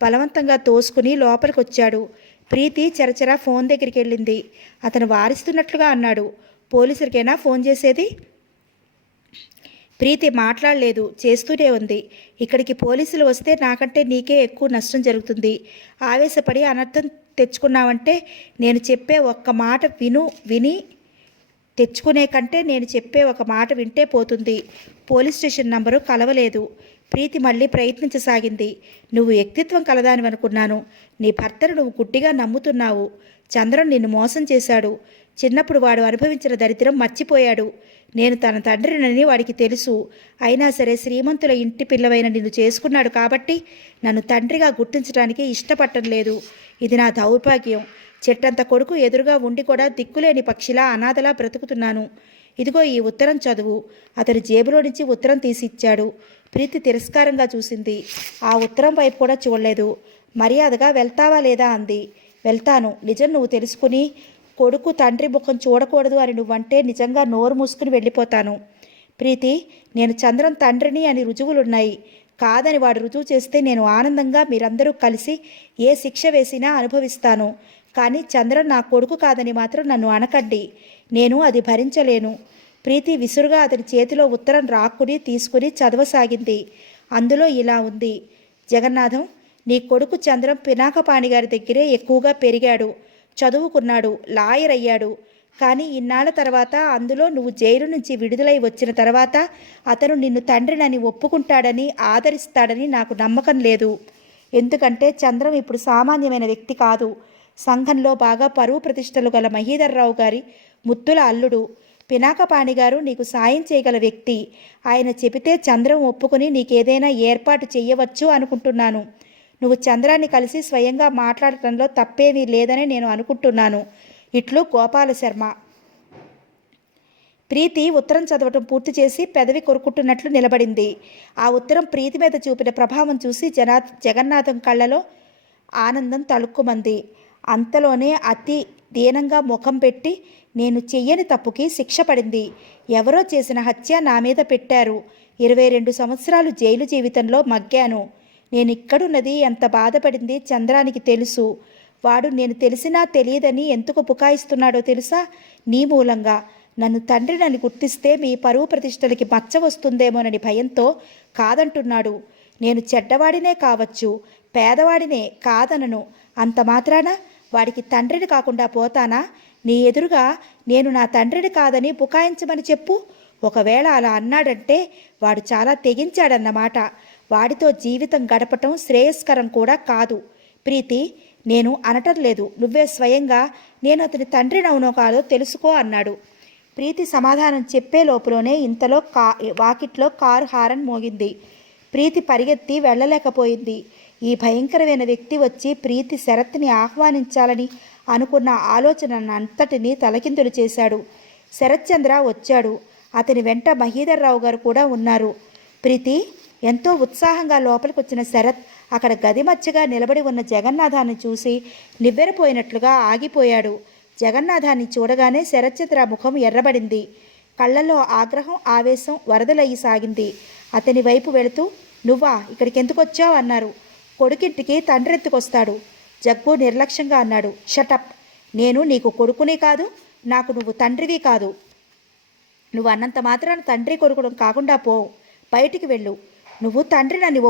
బలవంతంగా తోసుకుని లోపలికొచ్చాడు. ప్రీతి చరచరా ఫోన్ దగ్గరికి వెళ్ళింది. అతను వారిస్తున్నట్లుగా అన్నాడు. పోలీసులకైనా ఫోన్ చేసేది? ప్రీతి మాట్లాడలేదు, చేస్తూనే ఉంది. ఇక్కడికి పోలీసులు వస్తే నాకంటే నీకే ఎక్కువ నష్టం జరుగుతుంది. ఆవేశపడి అనర్థం తెచ్చుకున్నావంటే నేను చెప్పే ఒక్క మాట విని తెచ్చుకునే కంటే నేను చెప్పే ఒక మాట వింటే పోతుంది. పోలీస్ స్టేషన్ నంబరు కలవలేదు. ప్రీతి మళ్ళీ ప్రయత్నించసాగింది. నువ్వు వ్యక్తిత్వం కలదానివనుకున్నాను. నీ భర్తను నువ్వు గుడ్డిగా నమ్ముతున్నావు. చంద్రన్ నిన్ను మోసం చేశాడు. చిన్నప్పుడు వాడు అనుభవించిన దరిద్రం మర్చిపోయాడు. నేను తన తండ్రినని వాడికి తెలుసు. అయినా సరే శ్రీమంతుల ఇంటి పిల్లవైన నిన్ను చేసుకున్నాడు కాబట్టి నన్ను తండ్రిగా గుర్తించడానికి ఇష్టపడటం లేదు. ఇది నా దౌర్భాగ్యం. చెట్టంత కొడుకు ఎదురుగా ఉండి కూడా దిక్కులేని పక్షిలా అనాథలా బ్రతుకుతున్నాను. ఇదిగో ఈ ఉత్తరం చదువు. అతని జేబులో నుంచి ఉత్తరం తీసి ఇచ్చాడు. ప్రీతి తిరస్కారంగా చూసింది. ఆ ఉత్తరం వైపు కూడా చూడలేదు. మర్యాదగా వెళ్తావా లేదా అంది. వెళ్తాను. నిజం నువ్వు తెలుసుకుని కొడుకు తండ్రి ముఖం చూడకూడదు అని నువ్వంటే నిజంగా నోరు మూసుకుని వెళ్ళిపోతాను. ప్రీతి, నేను చంద్రం తండ్రిని అని రుజువులున్నాయి. కాదని వాడు రుజువు చేస్తే నేను ఆనందంగా మీరందరూ కలిసి ఏ శిక్ష వేసినా అనుభవిస్తాను. కానీ చంద్రన్ నా కొడుకు కాదని మాత్రం నన్ను అనకండి. నేను అది భరించలేను. ప్రీతి విసురుగా అతని చేతిలో ఉత్తరం రాక్కుని తీసుకుని చదవసాగింది. అందులో ఇలా ఉంది. జగన్నాథం, నీ కొడుకు చంద్రం పినాకపాణి గారి దగ్గరే ఎక్కువగా పెరిగాడు, చదువుకున్నాడు, లాయర్ అయ్యాడు. కానీ ఇన్నాళ్ల తర్వాత, అందులో నువ్వు జైలు నుంచి విడుదలై వచ్చిన తర్వాత అతను నిన్ను తండ్రినని ఒప్పుకుంటాడని ఆదరిస్తాడని నాకు నమ్మకం లేదు. ఎందుకంటే చంద్రం ఇప్పుడు సామాన్యమైన వ్యక్తి కాదు. సంఘంలో బాగా పరువు ప్రతిష్టలు గల మహీధర్రావు గారి ముద్దుల అల్లుడు. పినాకపాణి గారు నీకు సాయం చేయగల వ్యక్తి. ఆయన చెబితే చంద్రం ఒప్పుకుని నీకేదైనా ఏర్పాటు చెయ్యవచ్చు అనుకుంటున్నాను. నువ్వు చంద్రాన్ని కలిసి స్వయంగా మాట్లాడటంలో తప్పేమీ లేదని నేను అనుకుంటున్నాను. ఇట్లు గోపాల శర్మ. ప్రీతి ఉత్తరం చదవటం పూర్తి చేసి పెదవి కొరుకుట్టున్నట్లు నిలబడింది. ఆ ఉత్తరం ప్రీతి మీద చూపిన ప్రభావం చూసి జగన్నాథం కళ్ళలో ఆనందం తళుక్కుమంది. అంతలోనే అతి దీనంగా ముఖం పెట్టి, నేను చెయ్యని తప్పుకి శిక్ష పడింది. ఎవరో చేసిన హత్య నా మీద పెట్టారు. 22 సంవత్సరాలు జైలు జీవితంలో మగ్గాను. నేను ఇక్కడున్నది ఎంత బాధపడింది చంద్రానికి తెలుసు. వాడు నేను తెలిసినా తెలియదని ఎందుకు బుకాయిస్తున్నాడో తెలుసా? నీ మూలంగా. నన్ను తండ్రినని గుర్తిస్తే మీ పరువు ప్రతిష్టలకి మచ్చ వస్తుందేమోనని భయంతో కాదంటున్నాడు. నేను చెడ్డవాడినే కావచ్చు, పేదవాడినే కాదనను. అంత మాత్రాన వాడికి తండ్రిని కాకుండా పోతానా? నీ ఎదురుగా నేను నా తండ్రిని కాదని బుకాయించమని చెప్పు. ఒకవేళ అలా అన్నాడంటే వాడు చాలా తెగించాడన్నమాట. వాడితో జీవితం గడపటం శ్రేయస్కరం కూడా కాదు. ప్రీతి, నేను అనటం లేదు, నువ్వే స్వయంగా నేను అతని తండ్రినవునో కాదో తెలుసుకో అన్నాడు. ప్రీతి సమాధానం చెప్పే లోపులోనే ఇంతలో వాకిట్లో కారు హారన్ మోగింది. ప్రీతి పరిగెత్తి వెళ్ళలేకపోయింది. ఈ భయంకరమైన వ్యక్తి వచ్చి ప్రీతి శరత్ని ఆహ్వానించాలని అనుకున్న ఆలోచనంతటినీ తలకిందులు చేశాడు. శరత్చంద్ర వచ్చాడు. అతని వెంట మహీధర్రావు గారు కూడా ఉన్నారు. ప్రీతి, ఎంతో ఉత్సాహంగా లోపలికి వచ్చిన శరత్ అక్కడ గది మధ్యగా నిలబడి ఉన్న జగన్నాథాన్ని చూసి నివ్వెరపోయినట్లుగా ఆగిపోయాడు. జగన్నాథాన్ని చూడగానే శరత్చంద్ర ముఖం ఎర్రబడింది. కళ్ళల్లో ఆగ్రహం, ఆవేశం వరదలయ్యి సాగింది. అతని వైపు వెళుతూ, నువ్వా, ఇక్కడికి ఎందుకు వచ్చావు అన్నారు. కొడుకింటికి తండ్రి ఎత్తుకొస్తాడు. జగ్గు నిర్లక్ష్యంగా అన్నాడు. షటప్, నేను నీకు కొడుకునే కాదు, నాకు నువ్వు తండ్రివి కాదు. నువ్వు అన్నంత మాత్రాన తండ్రి కొడుకుడం కాకుండా పో, బయటికి వెళ్ళు. నువ్వు తండ్రి నన్ను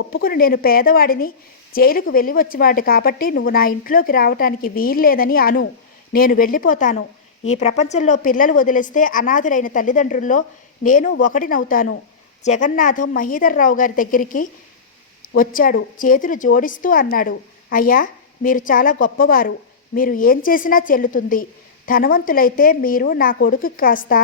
ఒప్పుకుని నేను పేదవాడిని, జైలుకు వెళ్ళి వచ్చివాడు కాబట్టి నువ్వు నా ఇంట్లోకి రావటానికి వీల్లేదని అను. నేను వెళ్ళిపోతాను. ఈ ప్రపంచంలో పిల్లలు వదిలేస్తే అనాథులైన తల్లిదండ్రుల్లో నేను ఒకటినవుతాను. జగన్నాథం మహీధర్రావు గారి దగ్గరికి వచ్చాడు. చేతులు జోడిస్తూ అన్నాడు, అయ్యా, మీరు చాలా గొప్పవారు. మీరు ఏం చేసినా చెల్లుతుంది. ధనవంతులైతే మీరు నా కొడుకు కాస్త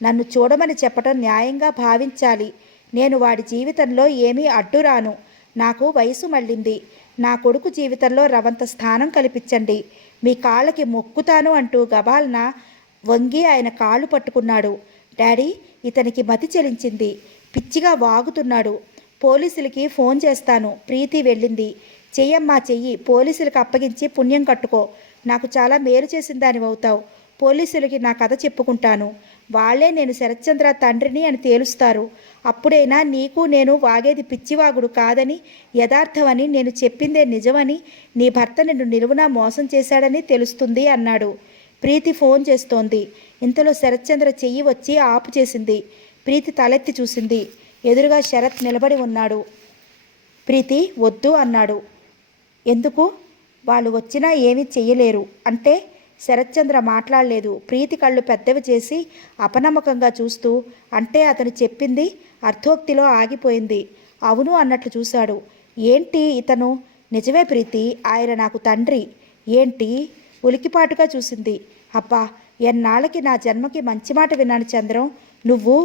నన్ను చూడమని చెప్పడం న్యాయంగా భావించాలి. నేను వాడి జీవితంలో ఏమీ అడ్డురాను. నాకు వయసు మళ్ళింది. నా కొడుకు జీవితంలో రవంత స్థానం కల్పించండి. మీ కాళ్ళకి మొక్కుతాను అంటూ గబాల్న వంగి ఆయన కాళ్ళు పట్టుకున్నాడు. డాడీ, ఇతనికి మతి చెలించింది. పిచ్చిగా వాగుతున్నాడు. పోలీసులకి ఫోన్ చేస్తాను. ప్రీతి వెళ్ళింది. చెయ్యమ్మా చెయ్యి. పోలీసులకు అప్పగించి పుణ్యం కట్టుకో. నాకు చాలా మేలు చేసిన దానివవుతావు. పోలీసులకి నా కథ చెప్పుకుంటాను. వాళ్లే నేను శరత్చంద్ర తండ్రిని అని తేలుస్తారు. అప్పుడైనా నీకు నేను వాగేది పిచ్చివాగుడు కాదని, యథార్థమని, నేను చెప్పిందే నిజమని, నీ భర్త నిన్ను నిలువునా మోసం చేశాడని తెలుస్తుంది అన్నాడు. ప్రీతి ఫోన్ చేస్తోంది. ఇంతలో శరత్చంద్ర చెయ్యి వచ్చి ఆపు చేసింది. ప్రీతి తలెత్తి చూసింది. ఎదురుగా శరత్ నిలబడి ఉన్నాడు. ప్రీతి వద్దు అన్నాడు. ఎందుకు? వాళ్ళు వచ్చినా ఏమీ చెయ్యలేరు అంటే? శరత్చంద్ర మాట్లాడలేదు. ప్రీతి కళ్ళు పెద్దవి చేసి అపనమ్మకంగా చూస్తూ, అంటే అతను చెప్పింది అర్థోక్తిలో ఆగిపోయింది. అవును అన్నట్లు చూశాడు. ఏంటి ఇతను? నిజమే ప్రీతి, ఆయన నాకు తండ్రి. ఏంటి? ఉలికిపాటుగా చూసింది. అబ్బా, ఎన్నాళ్ళకి నా జన్మకి మంచి మాట విన్నాను చంద్రం. నువ్వు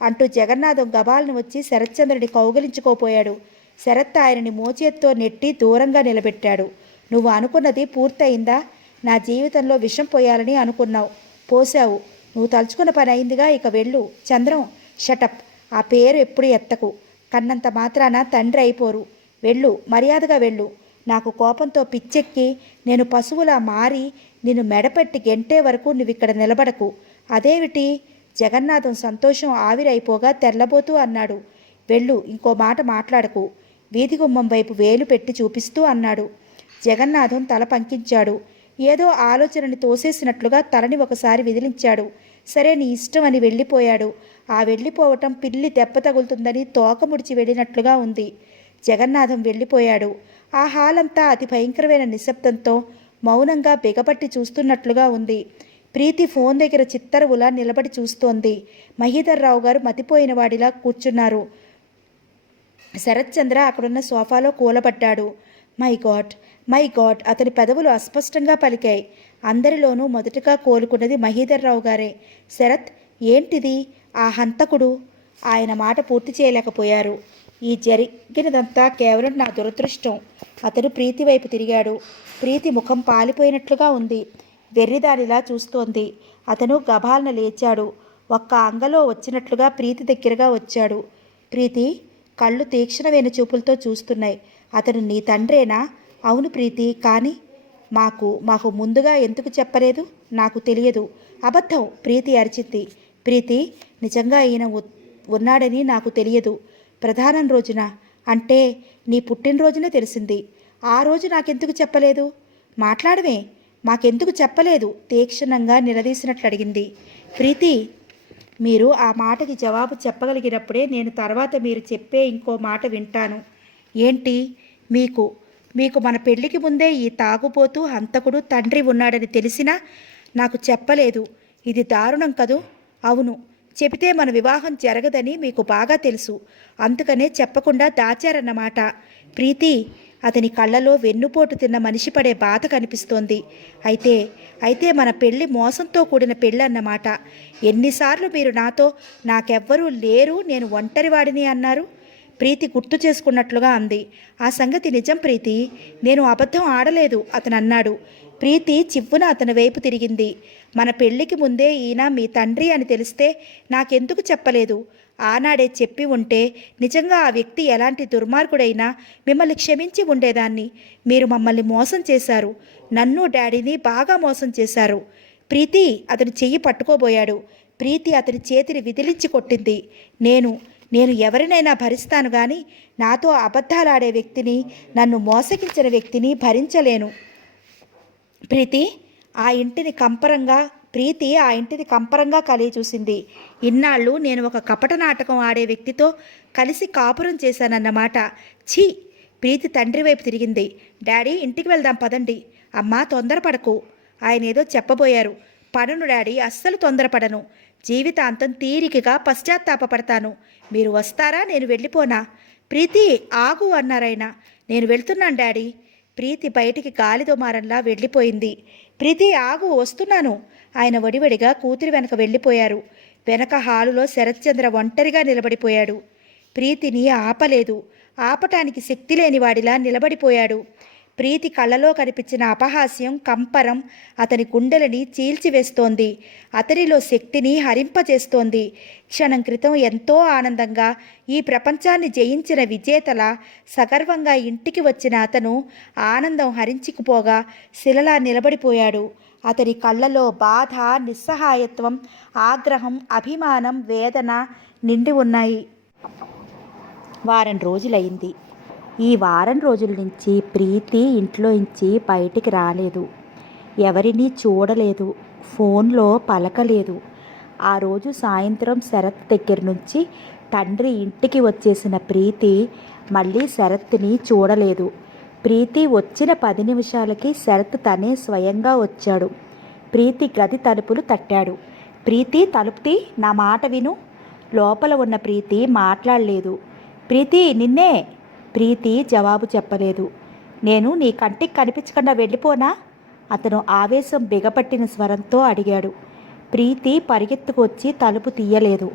అంటూ జగన్నాథం గబాలను వచ్చి శరత్చంద్రుడి కౌగిలించుకోపోయాడు. శరత్ ఆయనని మోచేత్తో నెట్టి దూరంగా నిలబెట్టాడు. నువ్వు అనుకున్నది పూర్తయిందా? నా జీవితంలో విషం పోయాలని అనుకున్నావు, పోసావు. నువ్వు తలుచుకున్న పని అయిందిగా, ఇక వెళ్ళు. చంద్రం, షటప్. ఆ పేరు ఎప్పుడు ఎత్తకు. కన్నంత మాత్రాన తండ్రి అయిపోరు. వెళ్ళు, మర్యాదగా వెళ్ళు. నాకు కోపంతో పిచ్చెక్కి నేను పశువులా మారి నిన్ను మెడపెట్టి గెంటే వరకు నువ్విక్కడ నిలబడకు. అదేమిటి? జగన్నాథం సంతోషం ఆవిరైపోగా తెల్లబోతూ అన్నాడు. వెళ్ళు, ఇంకో మాట మాట్లాడకు. వీధి గుమ్మం వైపు వేలు పెట్టి చూపిస్తూ అన్నాడు. జగన్నాథం తల పంకించాడు. ఏదో ఆలోచనని తోసేసినట్లుగా తలని ఒకసారి విదిలించాడు. సరే, నీ ఇష్టం అని వెళ్ళిపోయాడు. ఆ వెళ్ళిపోవటం పిల్లి దెబ్బ తగులుతుందని తోక ముడిచి వెళ్ళినట్లుగా ఉంది. జగన్నాథం వెళ్ళిపోయాడు. ఆ హాలంతా అతి భయంకరమైన నిశ్శబ్దంతో మౌనంగా బిగపట్టి చూస్తున్నట్లుగా ఉంది. ప్రీతి ఫోన్ దగ్గర చిత్తరువులా నిలబడి చూస్తోంది. మహీధర్రావు గారు మతిపోయిన వాడిలా కూర్చున్నారు. శరత్చంద్ర అక్కడున్న సోఫాలో కూలబడ్డాడు. మై గాడ్, మై గాడ్, అతని పెదవులు అస్పష్టంగా పలికాయి. అందరిలోనూ మొదటగా కోలుకున్నది మహీధర్రావు గారే. శరత్, ఏంటిది? ఆ హంతకుడు? ఆయన మాట పూర్తి చేయలేకపోయారు. ఈ జరిగినదంతా కేవలం నా దురదృష్టం. అతను ప్రీతి వైపు తిరిగాడు. ప్రీతి ముఖం పాలిపోయినట్లుగా ఉంది. వెర్రిదానిలా చూస్తోంది. అతను గభాలన లేచాడు. ఒక్క అంగలో వచ్చినట్లుగా ప్రీతి దగ్గరగా వచ్చాడు. ప్రీతి కళ్ళు తీక్షణమైన చూపులతో చూస్తున్నాయి. అతను నీ తండ్రేనా? అవును ప్రీతి, కానీ మాకు ముందుగా ఎందుకు చెప్పలేదు? నాకు తెలియదు. అబద్ధం, ప్రీతి అరిచింది. ప్రీతి, నిజంగా ఈయన ఉన్నాడని నాకు తెలియదు. ప్రధానం రోజున, అంటే నీ పుట్టినరోజునే తెలిసింది. ఆ రోజు నాకెందుకు చెప్పలేదు? మాట్లాడమే, మాకెందుకు చెప్పలేదు? తీక్షణంగా నిలదీసినట్లు అడిగింది. ప్రీతి, మీరు ఆ మాటకి జవాబు చెప్పగలిగినప్పుడే నేను తర్వాత మీరు చెప్పే ఇంకో మాట వింటాను. ఏంటి? మీకు మన పెళ్లికి ముందే ఈ తాగుబోతూ హంతకుడు తండ్రి ఉన్నాడని తెలిసినా నాకు చెప్పలేదు. ఇది దారుణం కదూ? అవును, చెబితే మన వివాహం జరగదని మీకు బాగా తెలుసు. అందుకనే చెప్పకుండా దాచారన్నమాట. ప్రీతి, అతని కళ్ళలో వెన్నుపోటు తిన్న మనిషి పడే బాధ కనిపిస్తోంది. అయితే మన పెళ్ళి మోసంతో కూడిన పెళ్ళి అన్నమాట. ఎన్నిసార్లు మీరు నాతో నాకెవ్వరూ లేరు, నేను ఒంటరివాడిని అన్నారు? ప్రీతి గుర్తు చేసుకున్నట్లుగా అంది. ఆ సంగతి నిజం ప్రీతి, నేను అబద్ధం ఆడలేదు అతను అన్నాడు. ప్రీతి చివ్వున అతని వైపు తిరిగింది. మన పెళ్లికి ముందే ఈయన మీ తండ్రి అని తెలిస్తే నాకెందుకు చెప్పలేదు? ఆనాడే చెప్పి ఉంటే నిజంగా ఆ వ్యక్తి ఎలాంటి దుర్మార్గుడైనా మిమ్మల్ని క్షమించి ఉండేదాన్ని. మీరు మమ్మల్ని మోసం చేశారు. నన్ను డాడీని బాగా మోసం చేశారు. ప్రీతి అతని చెయ్యి పట్టుకోబోయాడు. ప్రీతి అతని చేతిని విదిలించి కొట్టింది. నేను నేను ఎవరినైనా భరిస్తాను కానీ నాతో అబద్ధాలాడే వ్యక్తిని, నన్ను మోసగించిన వ్యక్తిని భరించలేను. ప్రీతి ఆ ఇంటిని కంపరంగా ప్రీతి ఆ ఇంటిని కంపరంగా కలిగి చూసింది. ఇన్నాళ్ళు నేను ఒక కపట నాటకం ఆడే వ్యక్తితో కలిసి కాపురం చేశానన్నమాట. ఛీ! ప్రీతి తండ్రి వైపు తిరిగింది. డాడీ ఇంటికి వెళ్దాం పదండి. అమ్మా తొందరపడకు. ఆయన ఏదో చెప్పబోయారు. పడను డాడీ, అస్సలు తొందరపడను. జీవితాంతం తీరికగా పశ్చాత్తాపపడతాను. మీరు వస్తారా, నేను వెళ్ళిపోనా? ప్రీతి ఆగు అన్నారాయన. నేను వెళ్తున్నాను డాడీ. ప్రీతి బయటికి గాలిదుమారంలా వెళ్ళిపోయింది. ప్రీతి ఆగు, వస్తున్నాను. ఆయన వడివడిగా కూతురి వెనక వెళ్ళిపోయారు. వెనక హాలులో శరత్చంద్ర ఒంటరిగా నిలబడిపోయాడు. ప్రీతిని ఆపలేదు. ఆపటానికి శక్తి లేనివాడిలా నిలబడిపోయాడు. ప్రీతి కళ్ళలో కనిపించిన అపహాస్యం, కంపరం అతని గుండెలని చీల్చివేస్తోంది. అతనిలో శక్తిని హరింపజేస్తోంది. క్షణం క్రితం ఎంతో ఆనందంగా ఈ ప్రపంచాన్ని జయించిన విజేతలా సగర్వంగా ఇంటికి వచ్చిన అతను ఆనందం హరించుకుపోగా శిలలా నిలబడిపోయాడు. అతని కళ్ళలో బాధ, నిస్సహాయత్వం, ఆగ్రహం, అభిమానం, వేదన నిండి ఉన్నాయి. వారం రోజులైంది. ఈ వారం రోజుల నుంచి ప్రీతి ఇంట్లోంచి బయటికి రాలేదు. ఎవరినీ చూడలేదు. ఫోన్లో పలకలేదు. ఆ రోజు సాయంత్రం శరత్ దగ్గర నుంచి తండ్రి ఇంటికి వచ్చేసిన ప్రీతి మళ్ళీ శరత్ని చూడలేదు. ప్రీతి వచ్చిన 10 నిమిషాలకి శరత్ తనే స్వయంగా వచ్చాడు. ప్రీతి గది తలుపులు తట్టాడు. ప్రీతి తలుపు తీ, నా మాట విను. లోపల ఉన్న ప్రీతి మాట్లాడలేదు. ప్రీతి నిన్నే. ప్రీతి జవాబు చెప్పలేదు. నేను నీ కంటికి కనిపించకుండా వెళ్ళిపోనా? అతను ఆవేశం బిగపట్టిన స్వరంతో అడిగాడు. ప్రీతి పరిగెత్తుకు వచ్చి తలుపు తీయలేదు.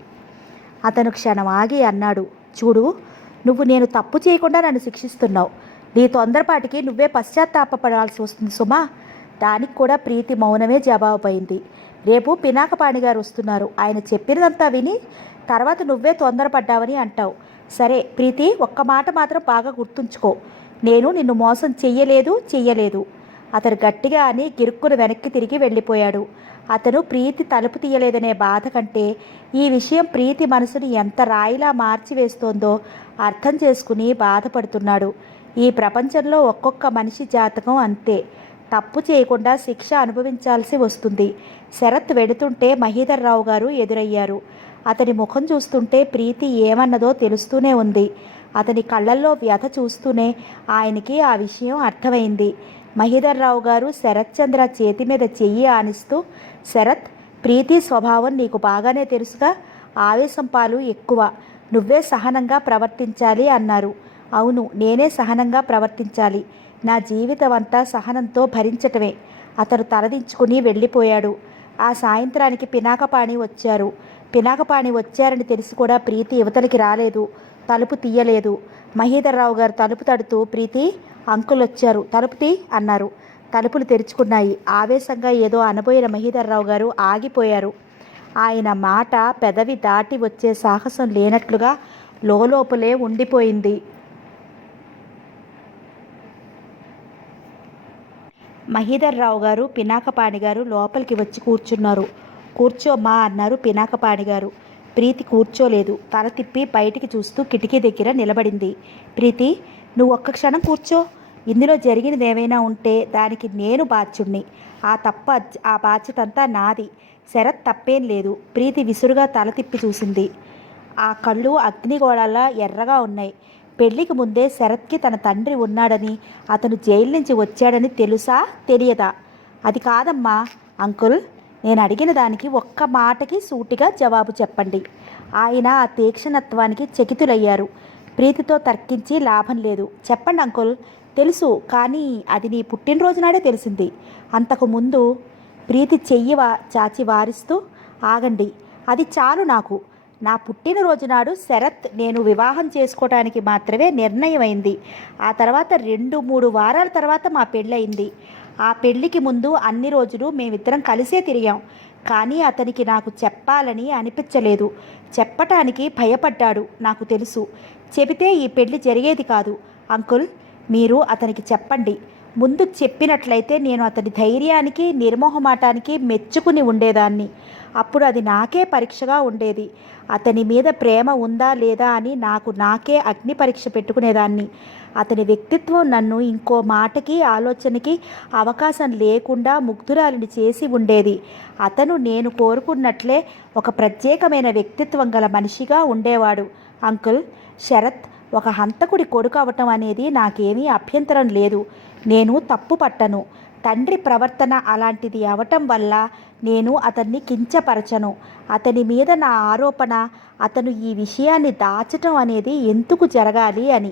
అతను క్షణం ఆగి అన్నాడు, చూడు, నువ్వు నేను తప్పు చేయకుండా నన్ను శిక్షిస్తున్నావు. నీ తొందరపాటికి నువ్వే పశ్చాత్తాపపడాల్సి వస్తుంది సుమా. దానికి కూడా ప్రీతి మౌనమే జవాబైంది. రేపు పినాకపాణి గారు వస్తున్నారు. ఆయన చెప్పినదంతా విని తర్వాత నువ్వే తొందరపడ్డావని అంటావు. సరే ప్రీతి, ఒక్క మాట మాత్రం బాగా గుర్తుంచుకో. నేను నిన్ను మోసం చెయ్యలేదు. అతను గట్టిగా అని గిరుక్కును వెనక్కి తిరిగి వెళ్ళిపోయాడు. అతను ప్రీతి తలుపు తీయలేదనే బాధ కంటే ఈ విషయం ప్రీతి మనసుని ఎంత రాయిలా మార్చివేస్తోందో అర్థం చేసుకుని బాధపడుతున్నాడు. ఈ ప్రపంచంలో ఒక్కొక్క మనిషి జాతకం అంతే. తప్పు చేయకుండా శిక్ష అనుభవించాల్సి వస్తుంది. శరత్ వెడుతుంటే మహీధర్రావు గారు ఎదురయ్యారు. అతని ముఖం చూస్తుంటే ప్రీతి ఏమన్నదో తెలుస్తూనే ఉంది. అతని కళ్ళల్లో వ్యధ చూస్తూనే ఆయనకి ఆ విషయం అర్థమైంది. మహీధర్రావు గారు శరత్చంద్ర చేతి మీద చెయ్యి ఆనిస్తూ, శరత్, ప్రీతి స్వభావం నీకు బాగానే తెలుసుగా. ఆవేశం పాలు ఎక్కువ. నువ్వే సహనంగా ప్రవర్తించాలి అన్నారు. అవును, నేనే సహనంగా ప్రవర్తించాలి. నా జీవితం అంతా సహనంతో భరించటమే. అతను తలదించుకుని వెళ్ళిపోయాడు. ఆ సాయంత్రానికి పినాకపాణి వచ్చారు. పినాకపాణి వచ్చారని తెలిసి కూడా ప్రీతి యువతలకి రాలేదు. తలుపు తీయలేదు. మహీధర్రావు గారు తలుపు తడుతూ, ప్రీతి, అంకుల్ వచ్చారు, తలుపు తీ అన్నారు. తలుపులు తెరుచుకున్నాయి. ఆవేశంగా ఏదో అనబోయిన మహీధర్రావు గారు ఆగిపోయారు. ఆయన మాట పెదవి దాటి వచ్చే సాహసం లేనట్లుగా లోపలే ఉండిపోయింది. మహీధర్రావు గారు, పినాకపాణి గారు లోపలికి వచ్చి కూర్చున్నారు. కూర్చోమ్మా అన్నారు పినాకపాణి గారు. ప్రీతి కూర్చోలేదు. తల తిప్పి బయటికి చూస్తూ కిటికీ దగ్గర నిలబడింది. ప్రీతి, నువ్వు ఒక్క క్షణం కూర్చో. ఇందులో జరిగినది ఏమైనా ఉంటే దానికి నేను బాధ్యుణ్ణి. ఆ బాధ్యతంతా నాది. శరత్ తప్పేం లేదు. ప్రీతి విసురుగా తల తిప్పి చూసింది. ఆ కళ్ళు అగ్నిగోళాల్లా ఎర్రగా ఉన్నాయి. పెళ్లికి ముందే శరత్కి తన తండ్రి ఉన్నాడని, అతను జైలు నుంచి వచ్చాడని తెలుసా, తెలియదా? అది కాదమ్మా అంకుల్, నేను అడిగిన దానికి ఒక్క మాటకి సూటిగా జవాబు చెప్పండి. ఆయన ఆ తీక్షణత్వానికి చకితులయ్యారు. ప్రీతితో తర్కించి లాభం లేదు. చెప్పండి అంకుల్. తెలుసు, కానీ అది నీ పుట్టినరోజు నాడే తెలిసింది. అంతకుముందు ప్రీతి చెయ్యి చాచి వారిస్తూ, ఆగండి, అది చాలు నాకు. నా పుట్టినరోజు నాడు శరత్ నేను వివాహం చేసుకోవటానికి మాత్రమే నిర్ణయమైంది. ఆ తర్వాత 2-3 వారాల తర్వాత మా పెళ్ళయింది. ఆ పెళ్ళికి ముందు అన్ని రోజులు మేమిద్దరం కలిసే తిరిగాం. కానీ అతనికి నాకు చెప్పాలని అనిపించలేదు. చెప్పటానికి భయపడ్డాడు, నాకు తెలుసు. చెబితే ఈ పెళ్లి జరిగేది కాదు. అంకుల్, మీరు అతనికి చెప్పండి. ముందు చెప్పినట్లయితే నేను అతని ధైర్యానికి, నిర్మోహమాటానికి మెచ్చుకుని ఉండేదాన్ని. అప్పుడు అది నాకే పరీక్షగా ఉండేది. అతని మీద ప్రేమ ఉందా లేదా అని నాకే అగ్ని పరీక్ష పెట్టుకునేదాన్ని. అతని వ్యక్తిత్వం నన్ను ఇంకో మాటకి, ఆలోచనకి అవకాశం లేకుండా ముగ్ధురాలిని చేసి ఉండేది. అతను నేను కోరుకున్నట్లే ఒక ప్రత్యేకమైన వ్యక్తిత్వం గల మనిషిగా ఉండేవాడు. అంకుల్, శరత్ ఒక హంతకుడి కొడుకు అవటం అనేది నాకేమీ అభ్యంతరం లేదు. నేను తప్పు పట్టను. తండ్రి ప్రవర్తన అలాంటిది అవటం వల్ల నేను అతన్ని కించపరచను. అతని మీద నా ఆరోపణ అతను ఈ విషయాన్ని దాచటం అనేది ఎందుకు జరగాలి అని.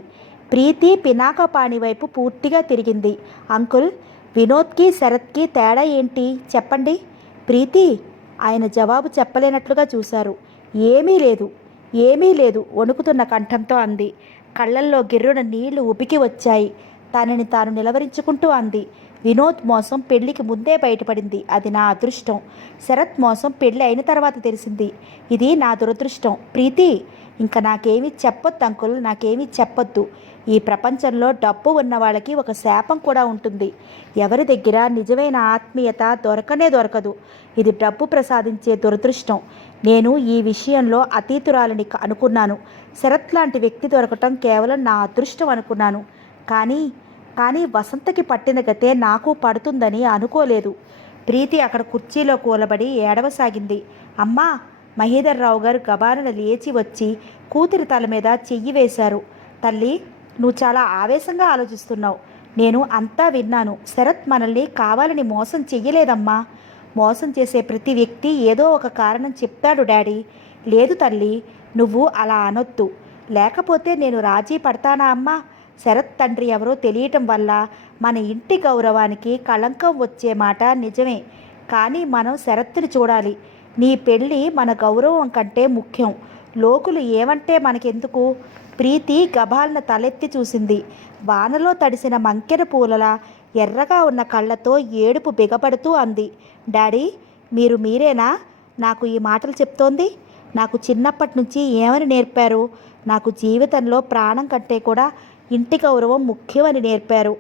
ప్రీతి పినాకపాణి వైపు పూర్తిగా తిరిగింది. అంకుల్, వినోద్కి శరత్కి తేడా ఏంటి చెప్పండి. ప్రీతి ఆయన జవాబు చెప్పలేనట్లుగా చూశారు. ఏమీ లేదు వణుకుతున్న కంఠంతో అంది. కళ్ళల్లో గిర్రున నీళ్లు ఉబికి వచ్చాయి. తనని తాను నిలవరించుకుంటూ అంది. వినోద్ మోసం పెళ్లికి ముందే బయటపడింది. అది నా అదృష్టం. శరత్ మోసం పెళ్లి అయిన తర్వాత తెలిసింది. ఇది నా దురదృష్టం. ప్రీతి, ఇంకా నాకేమీ చెప్పొద్దు అంకుల్, నాకేమీ చెప్పొద్దు. ఈ ప్రపంచంలో డబ్బు ఉన్న వాళ్ళకి ఒక శాపం కూడా ఉంటుంది. ఎవరి దగ్గర నిజమైన ఆత్మీయత దొరకనే దొరకదు. ఇది డబ్బు ప్రసాదించే దురదృష్టం. నేను ఈ విషయంలో అతీతురాలని అనుకున్నాను. శరత్ లాంటి వ్యక్తి దొరకటం కేవలం నా అదృష్టం అనుకున్నాను. కానీ వసంతకి పట్టిన గతే నాకు పడుతుందని అనుకోలేదు. ప్రీతి అక్కడ కుర్చీలో కూలబడి ఏడవసాగింది. అమ్మా! మహేదర్రావు గారు గబారున లేచి వచ్చి కూతురి తల మీద చెయ్యి వేశారు. తల్లి, నువ్వు చాలా ఆవేశంగా ఆలోచిస్తున్నావు. నేను అంతా విన్నాను. శరత్ మనల్ని కావాలని మోసం చెయ్యలేదమ్మా. మోసం చేసే ప్రతి వ్యక్తి ఏదో ఒక కారణం చెప్తాడు డాడీ. లేదు తల్లి, నువ్వు అలా అనొద్దు. లేకపోతే నేను రాజీ పడతానా అమ్మా? శరత్ తండ్రి ఎవరో తెలియటం వల్ల మన ఇంటి గౌరవానికి కళంకం వచ్చే మాట నిజమే. కానీ మనం శరత్తుని చూడాలి. నీ పెళ్ళి మన గౌరవం కంటే ముఖ్యం. లోకులు ఏమంటే మనకెందుకు? ప్రీతి గభాలన తలెత్తి చూసింది. వానలో తడిసిన మంకెన పూలలా ఎర్రగా ఉన్న కళ్ళతో ఏడుపు బిగపడుతూ అంది. డాడీ, మీరేనా నాకు ఈ మాటలు చెప్తోంది? నాకు చిన్నప్పటి నుంచి ఏమని నేర్పారు? నాకు జీవితంలో ప్రాణం కంటే కూడా ఇంటి గౌరవం ముఖ్యమని నేర్పారు.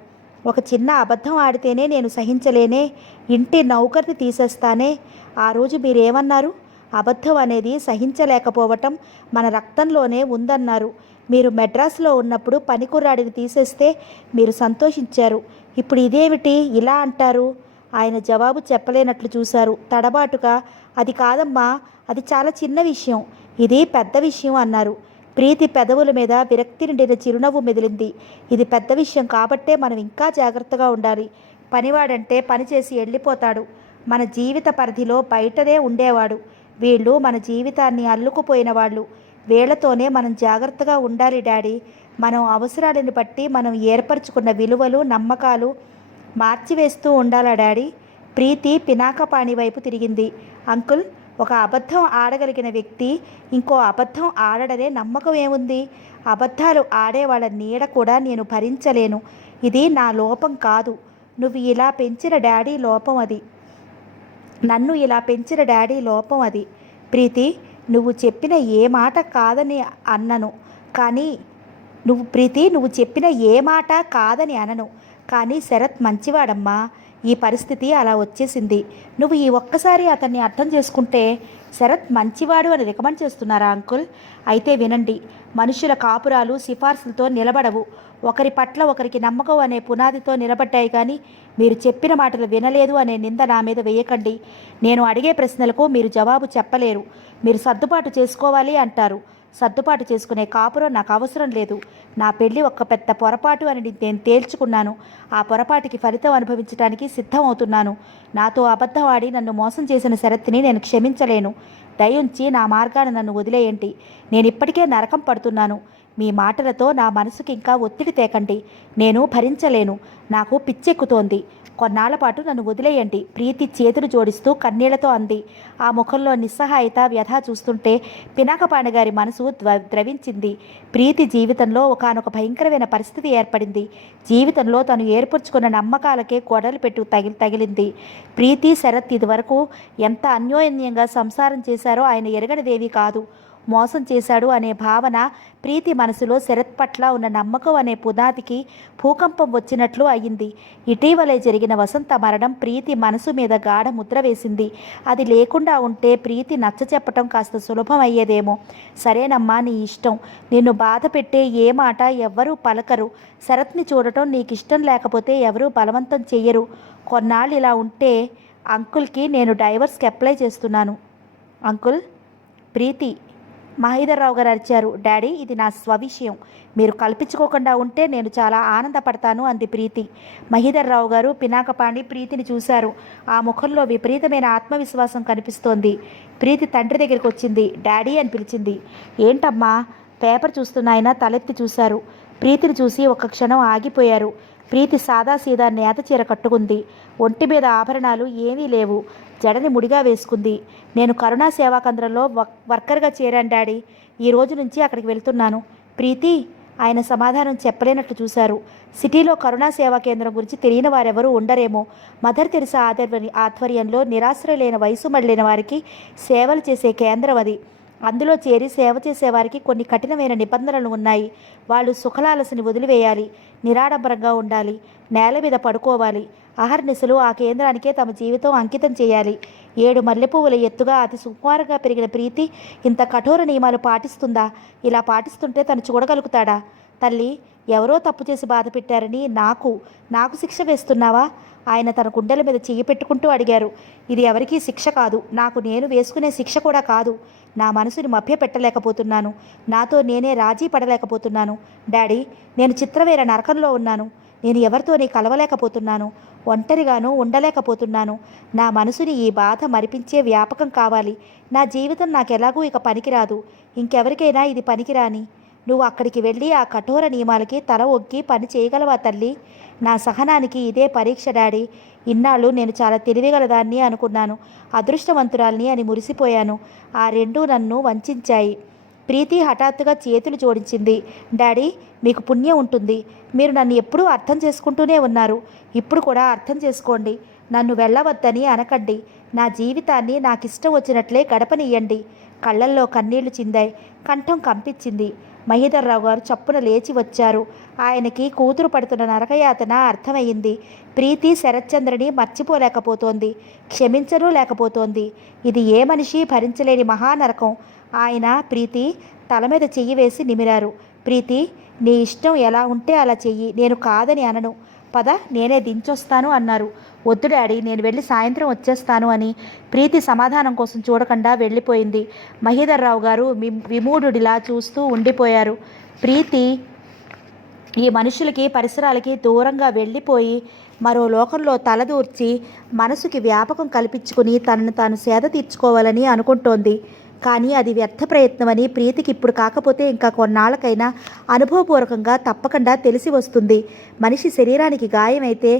ఒక చిన్న అబద్ధం ఆడితేనే నేను సహించలేనే, ఇంటి నౌకర్ని తీసేస్తానే. ఆ రోజు మీరేమన్నారు? అబద్ధం అనేది సహించలేకపోవటం మన రక్తంలోనే ఉందన్నారు. మీరు మెడ్రాస్లో ఉన్నప్పుడు పనికుర్రాడిని తీసేస్తే మీరు సంతోషించారు. ఇప్పుడు ఇదేమిటి ఇలా అంటారు? ఆయన జవాబు చెప్పలేనట్లు చూశారు తడబాటుగా. అది కాదమ్మా, అది చాలా చిన్న విషయం, ఇది పెద్ద విషయం అన్నారు. ప్రీతి పెదవుల మీద విరక్తి నిండిన చిరునవ్వు మెదిలింది. ఇది పెద్ద విషయం కాబట్టే మనం ఇంకా జాగ్రత్తగా ఉండాలి. పనివాడంటే పనిచేసి వెళ్ళిపోతాడు. మన జీవిత పరిధిలో బయటనే ఉండేవాడు. వీళ్ళు మన జీవితాన్ని అల్లుకుపోయిన వాళ్ళు. వీళ్లతోనే మనం జాగ్రత్తగా ఉండాలి డాడీ. మనం అవసరాలను బట్టి మనం ఏర్పరచుకున్న విలువలు, నమ్మకాలు మార్చివేస్తూ ఉండాలా డాడీ? ప్రీతి పినాకపాణి వైపు తిరిగింది. అంకుల్, ఒక అబద్ధం ఆడగలిగిన వ్యక్తి ఇంకో అబద్ధం ఆడడనే నమ్మకం ఏముంది? అబద్ధాలు ఆడేవాళ్ళ నీడ కూడా నేను భరించలేను. ఇది నా లోపం కాదు. నువ్వు ఇలా పెంచిన డాడీ లోపం అది. నన్ను ఇలా పెంచిన డాడీ లోపం అది. ప్రీతి, నువ్వు చెప్పిన ఏ మాట కాదని అన్నను కానీ నువ్వు చెప్పిన ఏ మాట కాదని అనను. కానీ శరత్ మంచివాడమ్మా. ఈ పరిస్థితి అలా వచ్చేసింది. నువ్వు ఈ ఒక్కసారి అతన్ని అర్థం చేసుకుంటే. శరత్ మంచివాడు అని రికమెండ్ చేస్తున్నారా అంకుల్? అయితే వినండి. మనుషుల కాపురాలు సిఫార్సులతో నిలబడవు. ఒకరి పట్ల ఒకరికి నమ్మకం అనే పునాదితో నిలబడ్డాయి. కానీ మీరు చెప్పిన మాటలు వినలేదు అనే నింద నా మీద వేయకండి. నేను అడిగే ప్రశ్నలకు మీరు జవాబు చెప్పలేరు. మీరు సర్దుబాటు చేసుకోవాలి అంటారు. సర్దుబాటు చేసుకునే కాపురం నాకు అవసరం లేదు. నా పెళ్ళి ఒక్క పెద్ద పొరపాటు అని నేను తేల్చుకున్నాను. ఆ పొరపాటుకి ఫలితం అనుభవించడానికి సిద్ధం అవుతున్నాను. నాతో అబద్ధం ఆడి నన్ను మోసం చేసిన శరత్ని నేను క్షమించలేను. దయుంచి నా మార్గాన్ని నన్ను వదిలేయండి. నేను ఇప్పటికే నరకం పడుతున్నాను. మీ మాటలతో నా మనసుకి ఇంకా ఒత్తిడి తేకండి. నేను భరించలేను. నాకు పిచ్చెక్కుతోంది. కొన్నాళ్ల పాటు నన్ను వదిలేయండి. ప్రీతి చేతులు జోడిస్తూ కన్నీళ్లతో అంది. ఆ ముఖంలో నిస్సహాయత, వ్యధ చూస్తుంటే పినాకపాణి గారి మనసు ద్రవించింది. ప్రీతి జీవితంలో ఒకానొక భయంకరమైన పరిస్థితి ఏర్పడింది. జీవితంలో తను ఏర్పరచుకున్న నమ్మకాలకే గొడవలు పెట్టు తగిలింది. ప్రీతి, శరత్ ఇదివరకు ఎంత అన్యోన్యంగా సంసారం చేశారో ఆయన ఎరగనిదేవి కాదు. మోసం చేశాడు అనే భావన ప్రీతి మనసులో శరత్ పట్ల ఉన్న నమ్మకం అనే పునాదికి భూకంపం వచ్చినట్లు అయ్యింది. ఇటీవలే జరిగిన వసంత మరణం ప్రీతి మనసు మీద గాఢ ముద్ర వేసింది. అది లేకుండా ఉంటే ప్రీతి నచ్చ చెప్పటం కాస్త సులభం అయ్యేదేమో. సరేనమ్మా, నీ ఇష్టం. నిన్ను బాధ పెట్టే ఏ మాట ఎవ్వరూ పలకరు. శరత్ని చూడటం నీకు ఇష్టం లేకపోతే ఎవరూ బలవంతం చెయ్యరు. కొన్నాళ్ళు ఇలా ఉంటే అంకుల్కి నేను డైవర్స్కి అప్లై చేస్తున్నాను. అంకుల్! ప్రీతి మహీధర్రావు గారు అరిచారు. డాడీ, ఇది నా స్వవిషయం. మీరు కల్పించుకోకుండా ఉంటే నేను చాలా ఆనందపడతాను అంది ప్రీతి. మహీధర్రావు గారు పినాకపాణి ప్రీతిని చూశారు. ఆ ముఖంలో విపరీతమైన ఆత్మవిశ్వాసం కనిపిస్తోంది. ప్రీతి తండ్రి దగ్గరికి వచ్చింది. డాడీ అని పిలిచింది. ఏంటమ్మా? పేపర్ చూస్తున్న ఆయన తలెత్తి చూశారు. ప్రీతిని చూసి ఒక్క క్షణం ఆగిపోయారు. ప్రీతి సాదాసీదా నేత చీర కట్టుకుంది. ఒంటి మీద ఆభరణాలు ఏమీ లేవు. జడని ముడిగా వేసుకుంది. నేను కరుణా సేవా కేంద్రంలో వర్కర్గా చేరాను డాడీ. ఈ రోజు నుంచి అక్కడికి వెళ్తున్నాను. ప్రీతి ఆయన సమాధానం చెప్పలేనట్లు చూశారు. సిటీలో కరుణా సేవా కేంద్రం గురించి తెలియని వారెవరూ ఉండరేమో. మదర్ తెరిసా ఆధ్వర్యంలో నిరాశ్రయులైన వయసు మళ్ళిన వారికి సేవలు చేసే కేంద్రం అది. అందులో చేరి సేవ చేసేవారికి కొన్ని కఠినమైన నిబంధనలు ఉన్నాయి. వాళ్ళు సుఖలాలసని వదిలివేయాలి, నిరాడంబరంగా ఉండాలి, నేల మీద పడుకోవాలి. అహర్నిశలు ఆ కేంద్రానికే తమ జీవితం అంకితం చేయాలి. 7 మల్లెపువ్వుల ఎత్తుగా అతి సుకుమారంగా పెరిగిన ప్రీతి ఇంత కఠోర నియమాలు పాటిస్తుందా? ఇలా పాటిస్తుంటే తను చూడగలుగుతాడా? తల్లి, ఎవరో తప్పు చేసి బాధ పెట్టారని నాకు శిక్ష వేస్తున్నావా? ఆయన తన గుండెల మీద చెయ్యి పెట్టుకుంటూ అడిగారు. ఇది ఎవరికీ శిక్ష కాదు. నాకు నేను వేసుకునే శిక్ష కూడా కాదు. నా మనసుని మభ్యపెట్టలేకపోతున్నాను. నాతో నేనే రాజీ పడలేకపోతున్నాను. డాడీ, నేను చిత్రవేర నరకంలో ఉన్నాను. నేను ఎవరితోని కలవలేకపోతున్నాను. ఒంటరిగాను ఉండలేకపోతున్నాను. నా మనసుని ఈ బాధ మరిపించే వ్యాపకం కావాలి. నా జీవితం నాకెలాగూ ఇక పనికిరాదు. ఇంకెవరికైనా ఇది పనికిరాని. నువ్వు అక్కడికి వెళ్ళి ఆ కఠోర నియమాలకి తల ఒగ్గి పని చేయగలవా తల్లి? నా సహనానికి ఇదే పరీక్ష డాడీ. ఇన్నాళ్ళు నేను చాలా తెలివిగలదాన్ని అనుకున్నాను. అదృష్టవంతురాల్ని అని మురిసిపోయాను. ఆ రెండూ నన్ను వంచాయి. ప్రీతి హఠాత్తుగా చేతులు జోడించింది. డాడీ, మీకు పుణ్యం ఉంటుంది. మీరు నన్ను ఎప్పుడూ అర్థం చేసుకుంటూనే ఉన్నారు. ఇప్పుడు కూడా అర్థం చేసుకోండి. నన్ను వెళ్ళవద్దని అనకండి. నా జీవితాన్ని నాకిష్టం వచ్చినట్లే గడపనియ్యండి. కళ్ళల్లో కన్నీళ్లు చిందాయి. కంఠం కంపించింది. మహీధర్రావు గారు చప్పున లేచి వచ్చారు. ఆయనకి కూతురు పడుతున్న నరకయాతన అర్థమయ్యింది. ప్రీతి శరత్చంద్రని మర్చిపోలేకపోతోంది, క్షమించనూ లేకపోతోంది. ఇది ఏ మనిషి భరించలేని మహానరకం. ఆయన ప్రీతి తల మీద చెయ్యి వేసి నిమిరారు. ప్రీతి, నీ ఇష్టం ఎలా ఉంటే అలా చెయ్యి. నేను కాదని అనను. పద, నేనే దించొస్తాను అన్నారు. వద్దు డాడీ, నేను వెళ్ళి సాయంత్రం వచ్చేస్తాను అని ప్రీతి సమాధానం కోసం చూడకుండా వెళ్ళిపోయింది. మహీధర్రావు గారు విమూఢుడిలా చూస్తూ ఉండిపోయారు. ప్రీతి ఈ మనుషులకి పరిసరాలకి దూరంగా వెళ్ళిపోయి మరో లోకంలో తలదూర్చి మనసుకి వ్యాపకం కల్పించుకుని తనను తాను సేద తీర్చుకోవాలని అనుకుంటోంది. కానీ అది వ్యర్థ ప్రయత్నమని ప్రీతికి ఇప్పుడు కాకపోతే ఇంకా కొన్నాళ్ళకైనా అనుభవపూర్వకంగా తప్పకుండా తెలిసి వస్తుంది. మనిషి శరీరానికి గాయమైతే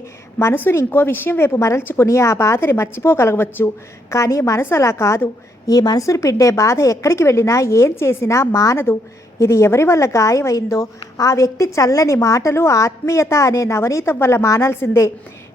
మనసుని ఇంకో విషయం వైపు మరల్చుకుని ఆ బాధని మర్చిపోగలగవచ్చు. కానీ మనసు అలా కాదు. ఈ మనసును పిండే బాధ ఎక్కడికి వెళ్ళినా ఏం చేసినా మానదు. ఇది ఎవరి వల్ల గాయమైందో ఆ వ్యక్తి చల్లని మాటలు, ఆత్మీయత అనే నవనీతం వల్ల మానాల్సిందే.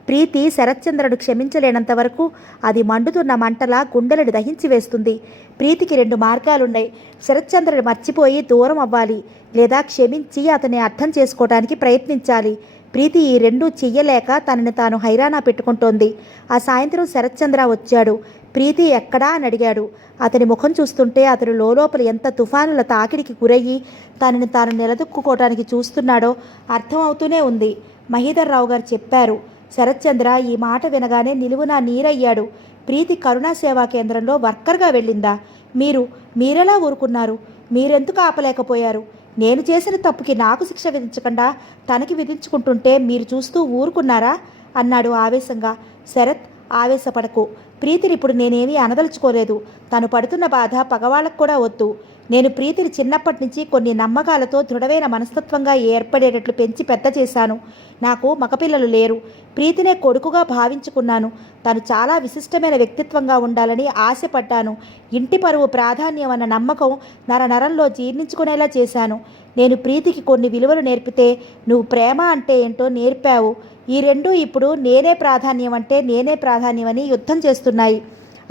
ప్రీతి శరత్చంద్రను క్షమించలేనంత వరకు అది మండుతున్న మంటలా గుండెలను దహించి వేస్తుంది. ప్రీతికి 2 మార్గాలున్నాయి. శరత్చంద్రను మర్చిపోయి దూరం అవ్వాలి, లేదా క్షమించి అతన్ని అర్థం చేసుకోవడానికి ప్రయత్నించాలి. ప్రీతి ఈ రెండూ చెయ్యలేక తనని తాను హైరానా పెట్టుకుంటోంది. ఆ సాయంత్రం శరత్చంద్ర వచ్చాడు. ప్రీతి ఎక్కడా అని అడిగాడు. అతని ముఖం చూస్తుంటే అతను లోపల ఎంత తుఫానుల తాకిడికి గురయ్యి తనని తాను నిలదొక్కుకోవటానికి చూస్తున్నాడో అర్థమవుతూనే ఉంది. మహీధర్రావు గారు చెప్పారు. శరత్చంద్ర ఈ మాట వినగానే నిలువునా నీరయ్యాడు. ప్రీతి కరుణా సేవా కేంద్రంలో వర్కర్గా వెళ్ళిందా? మీరెలా ఊరుకున్నారు? మీరెందుకు ఆపలేకపోయారు? నేను చేసిన తప్పుకి నాకు శిక్ష విధించకుండా తనకి విధించుకుంటుంటే మీరు చూస్తూ ఊరుకున్నారా అన్నాడు ఆవేశంగా. శరత్, ఆవేశపడకు. ప్రీతిని ఇప్పుడు నేనేమీ అనదలుచుకోలేదు. తను పడుతున్న బాధ పగవాళ్ళకు కూడా వద్దు. నేను ప్రీతిని చిన్నప్పటి నుంచి కొన్ని నమ్మకాలతో దృఢమైన మనస్తత్వంగా ఏర్పడేటట్లు పెంచి పెద్ద చేశాను. నాకు మగపిల్లలు లేరు. ప్రీతినే కొడుకుగా భావించుకున్నాను. తను చాలా విశిష్టమైన వ్యక్తిత్వంగా ఉండాలని ఆశపడ్డాను. ఇంటి పరువు ప్రాధాన్యం అన్న నమ్మకం నరంలో జీర్ణించుకునేలా చేశాను. నేను ప్రీతికి కొన్ని విలువలు నేర్పితే నువ్వు ప్రేమ అంటే ఏంటో నేర్పావు. ఈ రెండూ ఇప్పుడు నేనే ప్రాధాన్యం అంటే నేనే ప్రాధాన్యమని యుద్ధం చేస్తున్నాయి.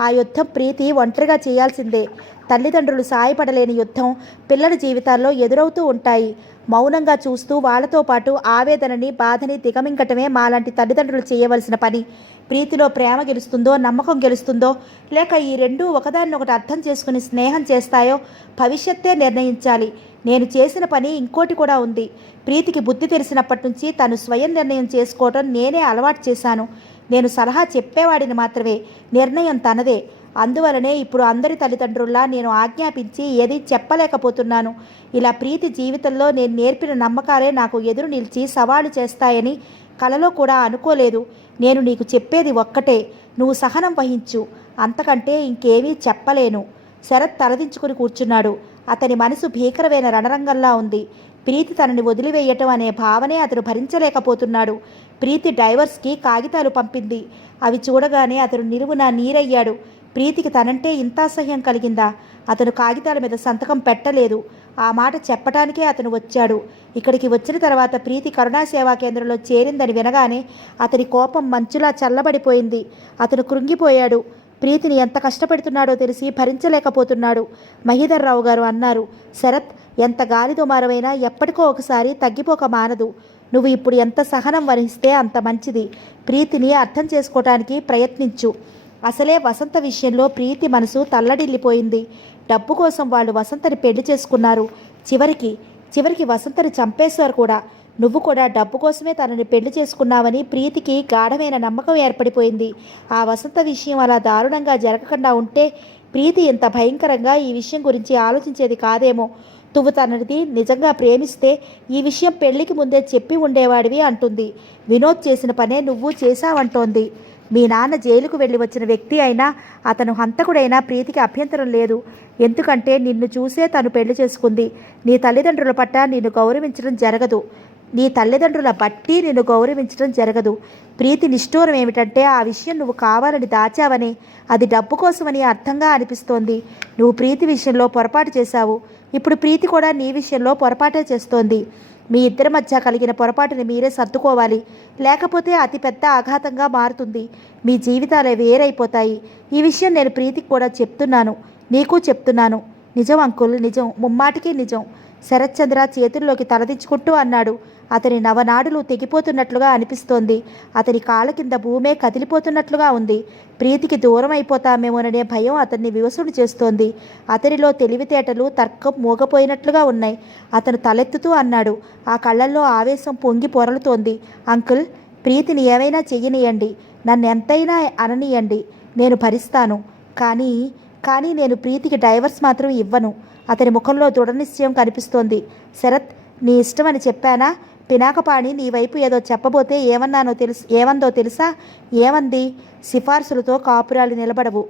ఆ యుద్ధం ప్రీతి ఒంటరిగా చేయాల్సిందే. తల్లిదండ్రులు సాయపడలేని యుద్ధం పిల్లల జీవితాల్లో ఎదురవుతూ ఉంటాయి. మౌనంగా చూస్తూ వాళ్లతో పాటు ఆవేదనని బాధని దిగమింగటమే మాలాంటి తల్లిదండ్రులు చేయవలసిన పని. ప్రీతిలో ప్రేమ గెలుస్తుందో నమ్మకం గెలుస్తుందో లేక ఈ రెండూ ఒకదాన్నొకటి అర్థం చేసుకుని స్నేహం చేస్తాయో భవిష్యత్తే నిర్ణయించాలి. నేను చేసిన పని ఇంకోటి కూడా ఉంది. ప్రీతికి బుద్ధి తెలిసినప్పటి నుంచి తను స్వయం నిర్ణయం చేసుకోవటం నేనే అలవాటు చేశాను. నేను సలహా చెప్పేవాడిని మాత్రమే, నిర్ణయం తనదే. అందువలనే ఇప్పుడు అందరి తల్లిదండ్రుల్లా నేను ఆజ్ఞాపించి ఏది చెప్పలేకపోతున్నాను. ఇలా ప్రీతి జీవితంలో నేను నేర్పిన నమ్మకాలే నాకు ఎదురు నిలిచి సవాలు చేస్తాయని కలలో కూడా అనుకోలేదు. నేను నీకు చెప్పేది ఒక్కటే, నువ్వు సహనం వహించు, అంతకంటే ఇంకేమీ చెప్పలేను. శరత్ తలదించుకుని కూర్చున్నాడు. అతని మనసు భీకరమైన రణరంగంలా ఉంది. ప్రీతి తనని వదిలివేయటం అనే భావనే అతను భరించలేకపోతున్నాడు. ప్రీతి డైవర్స్కి కాగితాలు పంపింది. అవి చూడగానే అతను నిలువున నీరయ్యాడు. ప్రీతికి తనంటే ఇంత అసహ్యం కలిగిందా? అతను కాగితాల మీద సంతకం పెట్టలేదు. ఆ మాట చెప్పటానికే అతను వచ్చాడు. ఇక్కడికి వచ్చిన తర్వాత ప్రీతి కరుణా సేవా కేంద్రంలో చేరిందని వినగానే అతని కోపం మంచులా చల్లబడిపోయింది. అతను కృంగిపోయాడు. ప్రీతిని ఎంత కష్టపెడుతున్నాడో తెలిసి భరించలేకపోతున్నాడు. మహీధర్రావు గారు అన్నారు, శరత్, ఎంత గాలి దుమారమైనా ఎప్పటికో ఒకసారి తగ్గిపోక మానదు. నువ్వు ఇప్పుడు ఎంత సహనం వహిస్తే అంత మంచిది. ప్రీతిని అర్థం చేసుకోవటానికి ప్రయత్నించు. అసలే వసంత విషయంలో ప్రీతి మనసు తల్లడిల్లిపోయింది. డబ్బు కోసం వాళ్ళు వసంతని పెళ్లి చేసుకున్నారు. చివరికి వసంతని చంపేశారు కూడా. నువ్వు కూడా డబ్బు కోసమే తనని పెళ్లి చేసుకున్నావని ప్రీతికి గాఢమైన నమ్మకం ఏర్పడిపోయింది. ఆ వసంత విషయం అలా దారుణంగా జరగకుండా ఉంటే ప్రీతి ఇంత భయంకరంగా ఈ విషయం గురించి ఆలోచించేది కాదేమో. నువ్వు తనది నిజంగా ప్రేమిస్తే ఈ విషయం పెళ్లికి ముందే చెప్పి ఉండేవాడివి అంటుంది. వినోద్ చేసిన పనే నువ్వు చేశావంటోంది. మీ నాన్న జైలుకు వెళ్ళి వచ్చిన వ్యక్తి అయినా అతను హంతకుడైనా ప్రీతికి అభ్యంతరం లేదు. ఎందుకంటే నిన్ను చూసే తను పెళ్లి చేసుకుంది. నీ తల్లిదండ్రుల పట్ల నిన్ను గౌరవించడం జరగదు. ప్రీతి నిష్ఠూరం ఏమిటంటే ఆ విషయం నువ్వు కావాలని దాచావని, అది డబ్బు కోసమని అర్థంగా అనిపిస్తోంది. నువ్వు ప్రీతి విషయంలో పొరపాటు చేశావు. ఇప్పుడు ప్రీతి కూడా నీ విషయంలో పొరపాటే చేస్తోంది. మీ ఇద్దరి మధ్య కలిగిన పొరపాటుని మీరే సర్దుకోవాలి. లేకపోతే అతిపెద్ద ఆఘాతంగా మారుతుంది. మీ జీవితాలే వేరైపోతాయి. ఈ విషయం నేను ప్రీతికి కూడా చెప్తున్నాను, నీకు చెప్తున్నాను. నిజం అంకుల్, నిజం, ముమ్మాటికి నిజం. శరత్చంద్ర చేతుల్లోకి తలదించుకుంటూ అన్నాడు. అతని నవనాడులు తెగిపోతున్నట్లుగా అనిపిస్తోంది. అతని కాళ్ళ కింద భూమే కదిలిపోతున్నట్లుగా ఉంది. ప్రీతికి దూరం అయిపోతామేమోననే భయం అతన్ని వివసుడు చేస్తోంది. అతనిలో తెలివితేటలు తర్కం మూగపోయినట్లుగా ఉన్నాయి. అతను తలెత్తుతూ అన్నాడు. ఆ కళ్ళల్లో ఆవేశం పొంగి పొరలుతోంది. అంకుల్, ప్రీతిని ఏమైనా చెయ్యనియండి, నన్ను ఎంతైనా అననీయండి, నేను భరిస్తాను. కానీ నేను ప్రీతికి డైవర్స్ మాత్రం ఇవ్వను. అతని ముఖంలో దృఢనిశ్చయం కనిపిస్తోంది. శరత్, నీ ఇష్టమని చెప్పానా? పినాకపాణి నీ వైపు ఏదో చెప్పబోతే ఏమందో తెలుసా? ఏమంది? సిఫార్సులతో కాపురాలు నిలబడవు.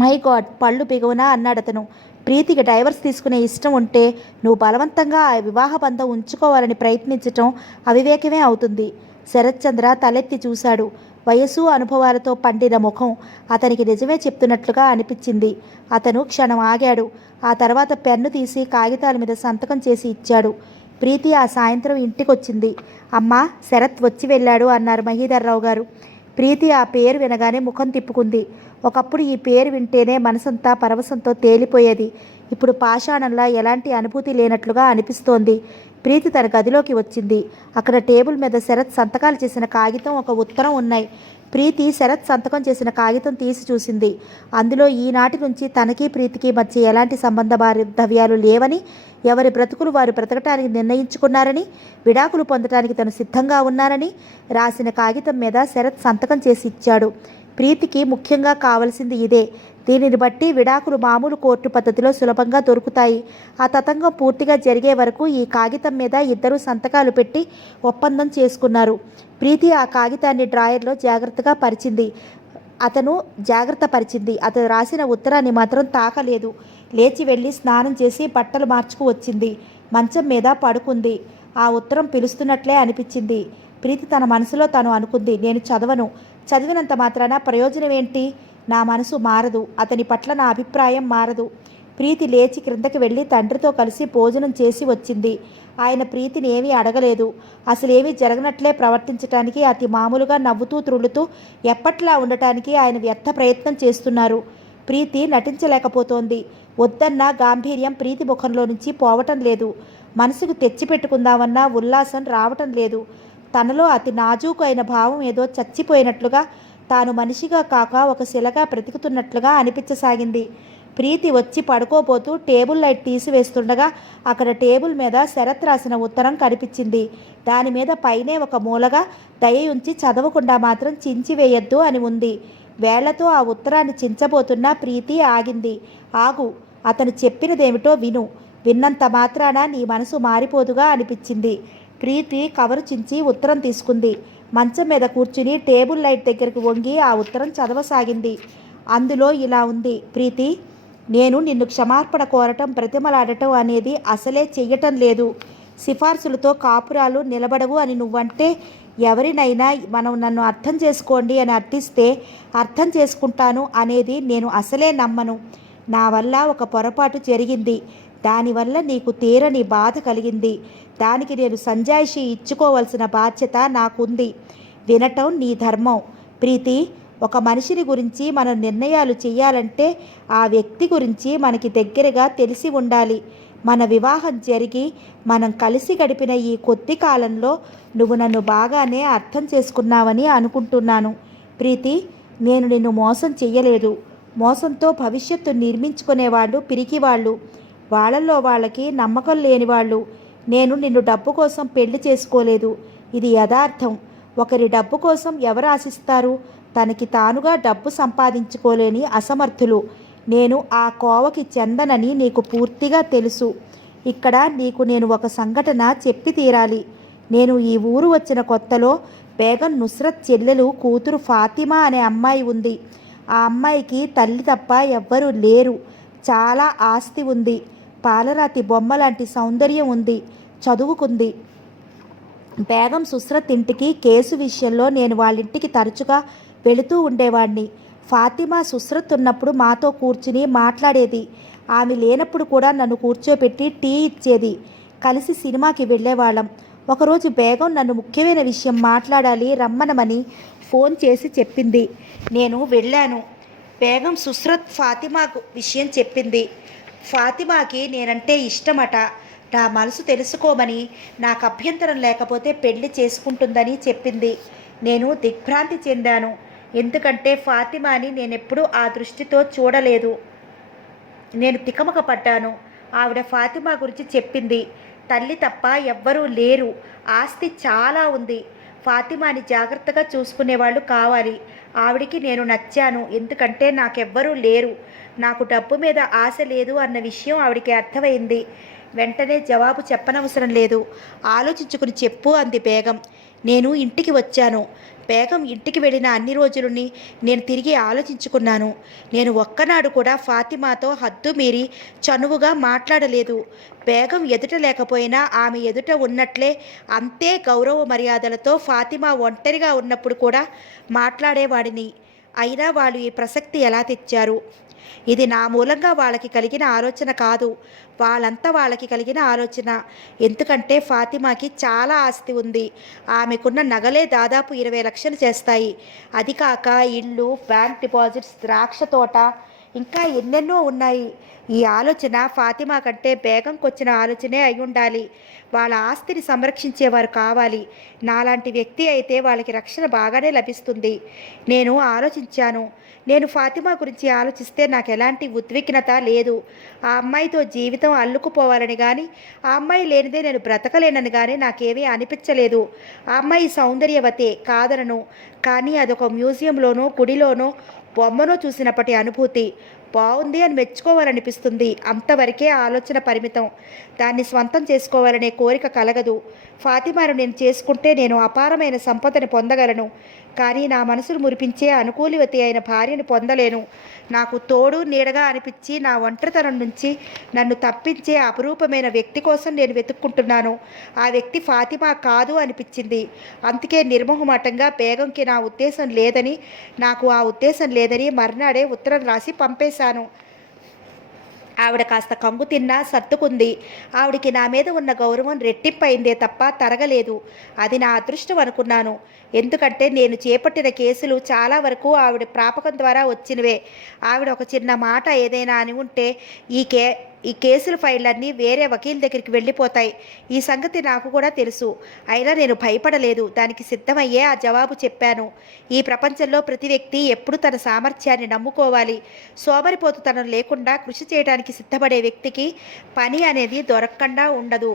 మై గాడ్, పళ్ళు బిగువునా అన్నాడతను. ప్రీతికి డైవర్స్ తీసుకునే ఇష్టం ఉంటే నువ్వు బలవంతంగా ఆ వివాహ బంధం ఉంచుకోవాలని ప్రయత్నించటం అవివేకమే అవుతుంది. శరత్చంద్ర తలెత్తి చూశాడు. వయసు అనుభవాలతో పండిన ముఖం అతనికి నిజమే చెప్తున్నట్లుగా అనిపించింది. అతను క్షణం ఆగాడు. ఆ తర్వాత పెన్ను తీసి కాగితాల మీద సంతకం చేసి ఇచ్చాడు. ప్రీతి ఆ సాయంత్రం ఇంటికొచ్చింది. అమ్మా, శరత్ వచ్చి వెళ్ళాడు అన్నారు మహీధర్రావు గారు. ప్రీతి ఆ పేరు వినగానే ముఖం తిప్పుకుంది. ఒకప్పుడు ఈ పేరు వింటేనే మనసంతా పరవశంతో తేలిపోయేది. ఇప్పుడు పాషాణంలా ఎలాంటి అనుభూతి లేనట్లుగా అనిపిస్తోంది. ప్రీతి తన గదిలోకి వచ్చింది. అక్కడ టేబుల్ మీద శరత్ సంతకాలు చేసిన కాగితం, ఒక ఉత్తరం ఉన్నాయి. ప్రీతి శరత్ సంతకం చేసిన కాగితం తీసి చూసింది. అందులో ఈనాటి నుంచి తనకి ప్రీతికి మధ్య ఎలాంటి సంబంధ బాంధవ్యాలు లేవని, ఎవరి బ్రతుకులు వారు బ్రతకటానికి నిర్ణయించుకున్నారని, విడాకులు పొందటానికి తను సిద్ధంగా ఉన్నారని రాసిన కాగితం మీద శరత్ సంతకం చేసి ఇచ్చాడు. ప్రీతికి ముఖ్యంగా కావలసింది ఇదే. దీనిని బట్టి విడాకులు మామూలు కోర్టు పద్ధతిలో సులభంగా దొరుకుతాయి. ఆ తతంగం పూర్తిగా జరిగే వరకు ఈ కాగితం మీద ఇద్దరు సంతకాలు పెట్టి ఒప్పందం చేసుకున్నారు. ప్రీతి ఆ కాగితాన్ని డ్రాయర్లో జాగ్రత్తగా పరిచింది. అతను జాగ్రత్త పరిచింది. అతను రాసిన ఉత్తరాన్ని మాత్రం తాకలేదు. లేచి వెళ్ళి స్నానం చేసి బట్టలు మార్చుకు వచ్చింది. మంచం మీద పడుకుంది. ఆ ఉత్తరం పిలుస్తున్నట్లే అనిపించింది. ప్రీతి తన మనసులో తను అనుకుంది, నేను చదవను. చదివినంత మాత్రాన ప్రయోజనం ఏంటి? నా మనసు మారదు. అతని పట్ల నా అభిప్రాయం మారదు. ప్రీతి లేచి క్రిందకి వెళ్ళి తండ్రితో కలిసి భోజనం చేసి వచ్చింది. ఆయన ప్రీతిని ఏమీ అడగలేదు. అసలేమీ జరగనట్లే ప్రవర్తించటానికి, అతి మామూలుగా నవ్వుతూ త్రుళ్ళుతూ ఎప్పట్లా ఉండటానికి ఆయన వ్యర్థ ప్రయత్నం చేస్తున్నారు. ప్రీతి నటించలేకపోతోంది. వద్దన్న గాంభీర్యం ప్రీతి ముఖంలో నుంచి పోవటం లేదు. మనసుకు తెచ్చిపెట్టుకుందామన్నా ఉల్లాసం రావటం లేదు. తనలో అతి నాజూకు అయిన భావం ఏదో చచ్చిపోయినట్లుగా, తాను మనిషిగా కాక ఒక శిలగా బ్రతుకుతున్నట్లుగా అనిపించసాగింది. ప్రీతి వచ్చి పడుకోబోతూ టేబుల్ లైట్ తీసివేస్తుండగా అక్కడ టేబుల్ మీద శరత్ రాసిన ఉత్తరం కనిపించింది. దాని మీద పైనే ఒక మూలగా దయయుంచి చదవకుండా మాత్రం చించివేయొద్దు అని ఉంది. వేళ్లతో ఆ ఉత్తరాన్ని చించబోతున్న ప్రీతి ఆగింది. ఆగు, అతను చెప్పినదేమిటో విను. విన్నంత మాత్రాన నీ మనసు మారిపోదుగా అనిపించింది. ప్రీతి కవరు చించి ఉత్తరం తీసుకుంది. మంచం మీద కూర్చుని టేబుల్ లైట్ దగ్గరకు వంగి ఆ ఉత్తరం చదవసాగింది. అందులో ఇలా ఉంది: ప్రీతి, నేను నిన్ను క్షమార్పణ కోరటం, బ్రతిమలాడటం అనేది అసలే చెయ్యటం లేదు. సిఫార్సులతో కాపురాలు నిలబడవు అని నువ్వంటే, ఎవరినైనా మనం నన్ను అర్థం చేసుకోండి అని అర్థిస్తే అర్థం చేసుకుంటాను అనేది నేను అసలే నమ్మను. నా వల్ల ఒక పొరపాటు జరిగింది. దానివల్ల నీకు తీరని బాధ కలిగింది. దానికి నేను సంజాయిషి ఇచ్చుకోవాల్సిన బాధ్యత నాకుంది. వినటం నీ ధర్మం. ప్రీతి, ఒక మనిషిని గురించి మనం నిర్ణయాలు చేయాలంటే ఆ వ్యక్తి గురించి మనకి దగ్గరగా తెలిసి ఉండాలి. మన వివాహం జరిగి మనం కలిసి గడిపిన ఈ కొద్ది కాలంలో నువ్వు నన్ను బాగానే అర్థం చేసుకున్నావని అనుకుంటున్నాను. ప్రీతి, నేను నిన్ను మోసం చెయ్యలేదు. మోసంతో భవిష్యత్తు నిర్మించుకునేవాళ్ళు పిరికివాళ్ళు, వాళ్ళల్లో వాళ్ళకి నమ్మకం లేనివాళ్ళు. నేను నిన్ను డబ్బు కోసం పెళ్లి చేసుకోలేదు. ఇది యథార్థం. ఒకరి డబ్బు కోసం ఎవరు ఆశిస్తారు? తనకి తానుగా డబ్బు సంపాదించుకోలేని అసమర్థులు. నేను ఆ కోవకి చెందనని నీకు పూర్తిగా తెలుసు. ఇక్కడ నీకు నేను ఒక సంఘటన చెప్పి తీరాలి. నేను ఈ ఊరు వచ్చిన కొత్తలో బేగం నుస్రత్ చెల్లెలు కూతురు ఫాతిమా అనే అమ్మాయి ఉంది. ఆ అమ్మాయికి తల్లి తప్ప ఎవ్వరూ లేరు. చాలా ఆస్తి ఉంది. పాలరాతి బొమ్మ లాంటి సౌందర్యం ఉంది. చదువుకుంది. బేగం సుస్రత్ ఇంటికి కేసు విషయంలో నేను వాళ్ళింటికి తరచుగా వెళుతూ ఉండేవాడిని. ఫాతిమా సుస్రత్ ఉన్నప్పుడు మాతో కూర్చుని మాట్లాడేది. ఆమె లేనప్పుడు కూడా నన్ను కూర్చోపెట్టి టీ ఇచ్చేది. కలిసి సినిమాకి వెళ్ళేవాళ్ళం. ఒకరోజు బేగం నన్ను ముఖ్యమైన విషయం మాట్లాడాలి రమ్మనమని ఫోన్ చేసి చెప్పింది. నేను వెళ్ళాను. బేగం సుస్రత్ ఫాతిమా విషయం చెప్పింది. ఫాతిమాకి నేనంటే ఇష్టమట. నా మనసు తెలుసుకోమని, నాకు అభ్యంతరం లేకపోతే పెళ్లి చేసుకుంటుందని చెప్పింది. నేను దిగ్భ్రాంతి చెందాను. ఎందుకంటే ఫాతిమాని నేనెప్పుడూ ఆ దృష్టితో చూడలేదు. నేను తికమక పడ్డాను. ఆవిడ ఫాతిమా గురించి చెప్పింది. తల్లి తప్ప ఎవ్వరూ లేరు. ఆస్తి చాలా ఉంది. ఫాతిమాని జాగ్రత్తగా చూసుకునేవాళ్ళు కావాలి. ఆవిడికి నేను నచ్చాను. ఎందుకంటే నాకెవ్వరూ లేరు. నాకు డబ్బు మీద ఆశ లేదు అన్న విషయం ఆవిడికి అర్థమైంది. వెంటనే జవాబు చెప్పనవసరం లేదు. ఆలోచించుకుని చెప్పు అంది బేగం. నేను ఇంటికి వచ్చాను. బేగం ఇంటికి వెళ్ళిన అన్ని రోజులని నేను తిరిగి ఆలోచించుకున్నాను. నేను ఒక్కనాడు కూడా ఫాతిమాతో హద్దు మీరి చనువుగా మాట్లాడలేదు. బేగం ఎదుట లేకపోయినా ఆమె ఎదుట ఉన్నట్లే అంతే గౌరవ మర్యాదలతో ఫాతిమా ఒంటరిగా ఉన్నప్పుడు కూడా మాట్లాడేవాడిని. అయినా వాళ్ళు ఈ ప్రసక్తి ఎలా తెచ్చారు? ఇది నా మూలంగా వాళ్ళకి కలిగిన ఆలోచన కాదు. వాళ్ళంతా వాళ్ళకి కలిగిన ఆలోచన. ఎందుకంటే ఫాతిమాకి చాలా ఆస్తి ఉంది. ఆమెకున్న నగలే దాదాపు 20 లక్షలు చేస్తాయి. అది కాక ఇల్లు, బ్యాంక్ డిపాజిట్స్, ద్రాక్ష తోట, ఇంకా ఎన్నెన్నో ఉన్నాయి. ఈ ఆలోచన ఫాతిమా కంటే బేగంకి వచ్చిన ఆలోచనే అయి ఉండాలి. వాళ్ళ ఆస్తిని సంరక్షించేవారు కావాలి. నాలాంటి వ్యక్తి అయితే వాళ్ళకి రక్షణ బాగానే లభిస్తుంది. నేను ఆలోచించాను. నేను ఫాతిమా గురించి ఆలోచిస్తే నాకు ఎలాంటి ఉద్విగ్నత లేదు. ఆ అమ్మాయితో జీవితం అల్లుకుపోవాలని కానీ, ఆ అమ్మాయి లేనిదే నేను బ్రతకలేనని కానీ నాకేమీ అనిపించలేదు. ఆ అమ్మాయి సౌందర్యవతే, కాదనను. కానీ అదొక మ్యూజియంలోనో గుడిలోనో బొమ్మనో చూసినప్పటి అనుభూతి. బాగుంది అని మెచ్చుకోవాలనిపిస్తుంది. అంతవరకే ఆలోచన పరిమితం. దాన్ని స్వంతం చేసుకోవాలనే కోరిక కలగదు. ఫాతిమాను నేను చేసుకుంటే నేను అపారమైన సంపదను పొందగలను. కానీ నా మనసును మురిపించే అనుకూలవతి అయిన భార్యను పొందలేను. నాకు తోడు నీడగా అనిపించి నా ఒంటరితనం నుంచి నన్ను తప్పించే అపురూపమైన వ్యక్తి కోసం నేను వెతుక్కుంటున్నాను. ఆ వ్యక్తి ఫాతిమా కాదు అనిపించింది. అందుకే నిర్మోహమాటంగా బేగంకి నాకు ఆ ఉద్దేశం లేదని మర్నాడే ఉత్తరం రాసి పంపేశాను. ఆవిడ కాస్త కంగు తిన్నా సర్దుకుంది. ఆవిడికి నా మీద ఉన్న గౌరవం రెట్టింపైందే తప్ప తరగలేదు. అది నా అదృష్టం అనుకున్నాను. ఎందుకంటే నేను చేపట్టిన కేసులు చాలా వరకు ఆవిడ ప్రాపకం ద్వారా వచ్చినవే. ఆవిడ ఒక చిన్న మాట ఏదైనా అని ఉంటే ఈ కే ఈ కేసుల ఫైళ్ళన్నీ వేరే వకీల్ దగ్గరికి వెళ్ళిపోతాయి. ఈ సంగతి నాకు కూడా తెలుసు. అయినా నేను భయపడలేదు. దానికి సిద్ధమయ్యే ఆ జవాబు చెప్పాను. ఈ ప్రపంచంలో ప్రతి వ్యక్తి ఎప్పుడు తన సామర్థ్యాన్ని నమ్ముకోవాలి. సోమరిపోతుతనం లేకుండా కృషి చేయడానికి సిద్ధపడే వ్యక్తికి పని అనేది దొరకకుండా ఉండదు.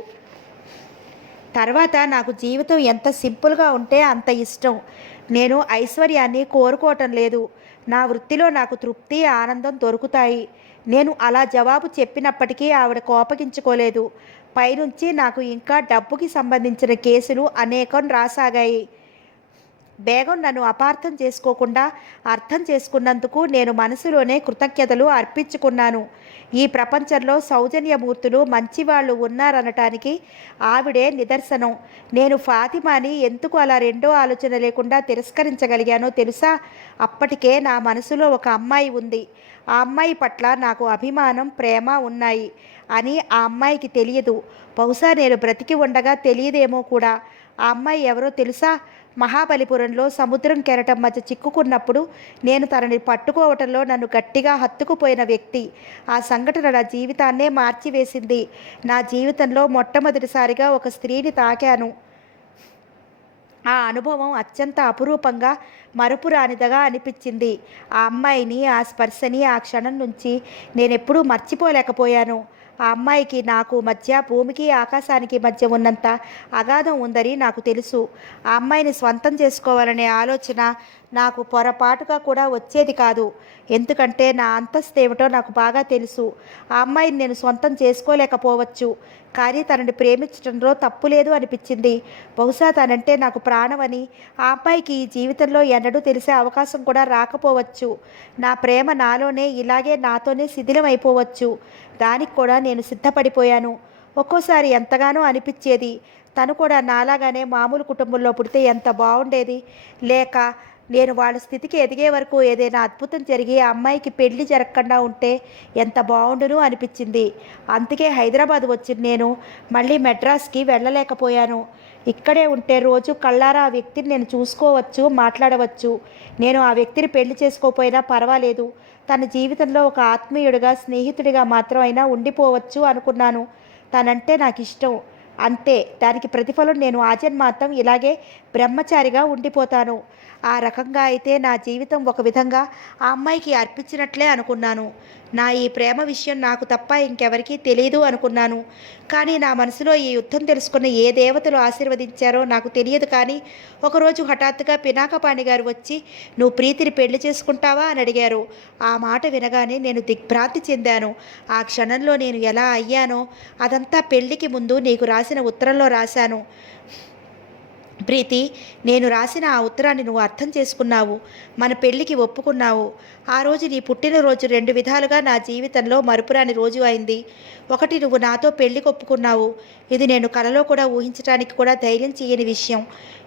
తర్వాత నాకు జీవితం ఎంత సింపుల్గా ఉంటే అంత ఇష్టం. నేను ఐశ్వర్యాన్ని కోరుకోవటం లేదు. నా వృత్తిలో నాకు తృప్తి, ఆనందం దొరుకుతాయి. నేను అలా జవాబు చెప్పినప్పటికీ ఆవిడ కోపగించుకోలేదు. పైనుంచి నాకు ఇంకా డబ్బుకి సంబంధించిన కేసులు అనేకం రాసాగాయి. బేగం నన్ను అపార్థం చేసుకోకుండా అర్థం చేసుకున్నందుకు నేను మనసులోనే కృతజ్ఞతలు అర్పించుకున్నాను. ఈ ప్రపంచంలో సౌజన్యమూర్తులు మంచివాళ్ళు ఉన్నారనటానికి ఆవిడే నిదర్శనం. నేను ఫాతిమాని ఎందుకు అలా రెండో ఆలోచన లేకుండా తిరస్కరించగలిగానో తెలుసా? అప్పటికే నా మనసులో ఒక అమ్మాయి ఉంది. ఆ అమ్మాయి పట్ల నాకు అభిమానం, ప్రేమ ఉన్నాయి అని ఆ అమ్మాయికి తెలియదు. బహుశా నేను బ్రతికి ఉండగా తెలియదేమో కూడా. ఆ అమ్మాయి ఎవరో తెలుసా? మహాబలిపురంలో సముద్రం కెరటం మధ్య చిక్కుకున్నప్పుడు నేను తనని పట్టుకోవటంలో నన్ను గట్టిగా హత్తుకుపోయిన వ్యక్తి. ఆ సంఘటన నా జీవితాన్నే మార్చివేసింది. నా జీవితంలో మొట్టమొదటిసారిగా ఒక స్త్రీని తాకాను. ఆ అనుభవం అత్యంత అపురూపంగా, మరుపురానిదిగా అనిపించింది. ఆ అమ్మాయిని, ఆ స్పర్శని ఆ క్షణం నుంచి నేనెప్పుడూ మర్చిపోలేకపోయాను. ఆ అమ్మాయికి నాకు మధ్య భూమికి ఆకాశానికి మధ్య ఉన్నంత అగాధం ఉందని నాకు తెలుసు. ఆ అమ్మాయిని స్వంతం చేసుకోవాలనే ఆలోచన నాకు పొరపాటుగా కూడా వచ్చేది కాదు. ఎందుకంటే నా అంతస్తు ఏమిటో నాకు బాగా తెలుసు. ఆ అమ్మాయిని నేను సొంతం చేసుకోలేకపోవచ్చు. కానీ తనని ప్రేమించడంలో తప్పు లేదు అనిపించింది. బహుశా తనంటే నాకు ప్రాణమని ఆ అమ్మాయికి ఈ జీవితంలో ఎన్నడూ తెలిసే అవకాశం కూడా రాకపోవచ్చు. నా ప్రేమ నాలోనే ఇలాగే నాతోనే శిథిలమైపోవచ్చు. దానికి కూడా నేను సిద్ధపడిపోయాను. ఒక్కోసారి ఎంతగానో అనిపించేది, తను కూడా నాలాగానే మామూలు కుటుంబంలో పుడితే ఎంత బాగుండేది. లేక నేను వాళ్ళ స్థితికి ఎదిగే వరకు ఏదైనా అద్భుతం జరిగి ఆ అమ్మాయికి పెళ్లి జరగకుండా ఉంటే ఎంత బాగుండును అనిపించింది. అందుకే హైదరాబాద్ వచ్చిన నేను మళ్ళీ మెడ్రాస్కి వెళ్ళలేకపోయాను. ఇక్కడే ఉంటే రోజు కళ్ళారా ఆ వ్యక్తిని నేను చూసుకోవచ్చు, మాట్లాడవచ్చు. నేను ఆ వ్యక్తిని పెళ్లి చేసుకోకపోయినా పర్వాలేదు. తన జీవితంలో ఒక ఆత్మీయుడిగా, స్నేహితుడిగా మాత్రం అయినా ఉండిపోవచ్చు అనుకున్నాను. తనంటే నాకు ఇష్టం, అంతే. దానికి ప్రతిఫలం నేను ఆజన్మాంతం ఇలాగే బ్రహ్మచారిగా ఉండిపోతాను. ఆ రకంగా అయితే నా జీవితం ఒక విధంగా ఆ అమ్మాయికి అర్పించినట్లే అనుకున్నాను. నా ఈ ప్రేమ విషయం నాకు తప్ప ఇంకెవరికీ తెలియదు అనుకున్నాను. కానీ నా మనసులో ఈ యుద్ధం తెలుసుకున్న ఏ దేవతలు ఆశీర్వదించారో నాకు తెలియదు. కానీ ఒకరోజు హఠాత్తుగా పినాకపాణి గారు వచ్చి, "నువ్వు ప్రీతిని పెళ్లి చేసుకుంటావా?" అని అడిగారు. ఆ మాట వినగానే నేను దిగ్భ్రాంతి చెందాను. ఆ క్షణంలో నేను ఎలా అయ్యానో అదంతా పెళ్లికి ముందు నీకు రాసిన ఉత్తరంలో రాశాను. ప్రీతి, నేను రాసిన ఆ ఉత్తరాన్ని నువ్వు అర్థం చేసుకున్నావు. మన పెళ్లికి ఒప్పుకున్నావు. ఆ రోజు నీ పుట్టినరోజు 2 విధాలుగా నా జీవితంలో మరుపురాని రోజు అయింది. ఒకటి, నువ్వు నాతో పెళ్లికి ఒప్పుకున్నావు. ఇది నేను కలలో కూడా ఊహించడానికి కూడా ధైర్యం చేయని విషయం.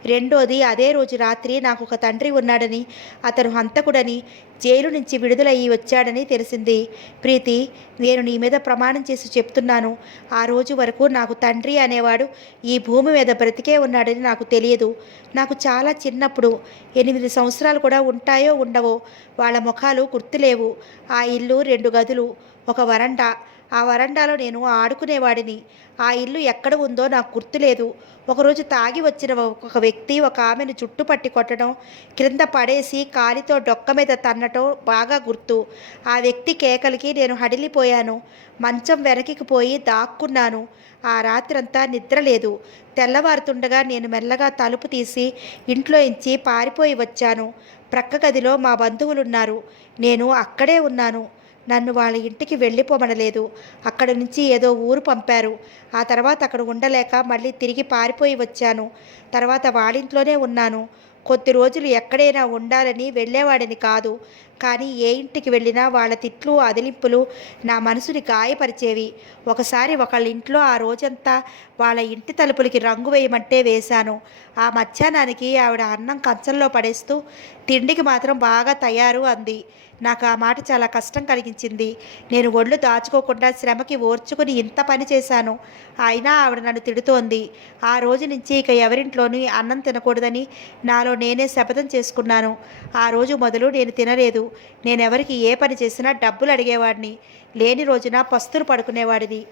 రెండోది, అదే రోజు రాత్రి నాకు ఒక తండ్రి ఉన్నాడని, అతను హంతకుడని, జైలు నుంచి విడుదలయ్యి వచ్చాడని తెలిసింది. ప్రీతి, నేను నీ మీద ప్రమాణం చేసి చెప్తున్నాను, ఆ రోజు వరకు నాకు తండ్రి అనేవాడు ఈ భూమి మీద బ్రతికే ఉన్నాడని నాకు తెలియదు. నాకు చాలా చిన్నప్పుడు 8 సంవత్సరాలు కూడా ఉంటాయో ఉండవో వాళ్ళ ముఖాలు గుర్తులేవు. ఆ ఇల్లు 2 గదులు, ఒక వరండా. ఆ వరండాలో నేను ఆడుకునేవాడిని. ఆ ఇల్లు ఎక్కడ ఉందో నాకు గుర్తులేదు. ఒకరోజు తాగి వచ్చిన ఒక వ్యక్తి ఒక ఆమెను జుట్టు పట్టి కొట్టడం, క్రింద పడేసి కాలితో డొక్క మీద తన్నటం బాగా గుర్తు. ఆ వ్యక్తి కేకలకి నేను హడిలిపోయాను. మంచం వెనక్కి పోయి దాక్కున్నాను. ఆ రాత్రంతా నిద్రలేదు. తెల్లవారుతుండగా నేను మెల్లగా తలుపు తీసి ఇంట్లో ఇంచి పారిపోయి వచ్చాను. ప్రక్క గదిలో మా బంధువులున్నారు. నేను అక్కడే ఉన్నాను. నన్ను వాళ్ళ ఇంటికి వెళ్ళిపోమనలేదు. అక్కడి నుంచి ఏదో ఊరు పంపారు. ఆ తర్వాత అక్కడ ఉండలేక మళ్ళీ తిరిగి పారిపోయి వచ్చాను. తర్వాత వాళ్ళింట్లోనే ఉన్నాను. కొద్ది రోజులు ఎక్కడైనా ఉండాలని వెళ్ళేవాడిని కాదు. కానీ ఏ ఇంటికి వెళ్ళినా వాళ్ళ తిట్లు, అదిలింపులు నా మనసుని గాయపరిచేవి. ఒకసారి ఒకళ్ళ ఇంట్లో ఆ రోజంతా వాళ్ళ ఇంటి తలుపులకి రంగు వేయమంటే వేశాను. ఆ మధ్యాహ్నానికి ఆవిడ అన్నం కంచంలో పడేస్తూ తిండికి మాత్రం బాగా తయారు అంది. నాకు ఆ మాట చాలా కష్టం కలిగించింది. నేను ఒళ్ళు దాచుకోకుండా శ్రమకి ఓర్చుకుని ఇంత పని చేశాను. అయినా ఆవిడ నన్ను తిడుతోంది. ఆ రోజు నుంచి ఇక ఎవరింట్లోనూ అన్నం తినకూడదని నాలో నేనే శపథం చేసుకున్నాను. ఆ రోజు మొదలు నేను తినలేదు. నేనెవరికి ఏ పని చేసినా డబ్బులు అడిగేవాడిని. లేని రోజున పస్తులు పడుకునేవాడిని.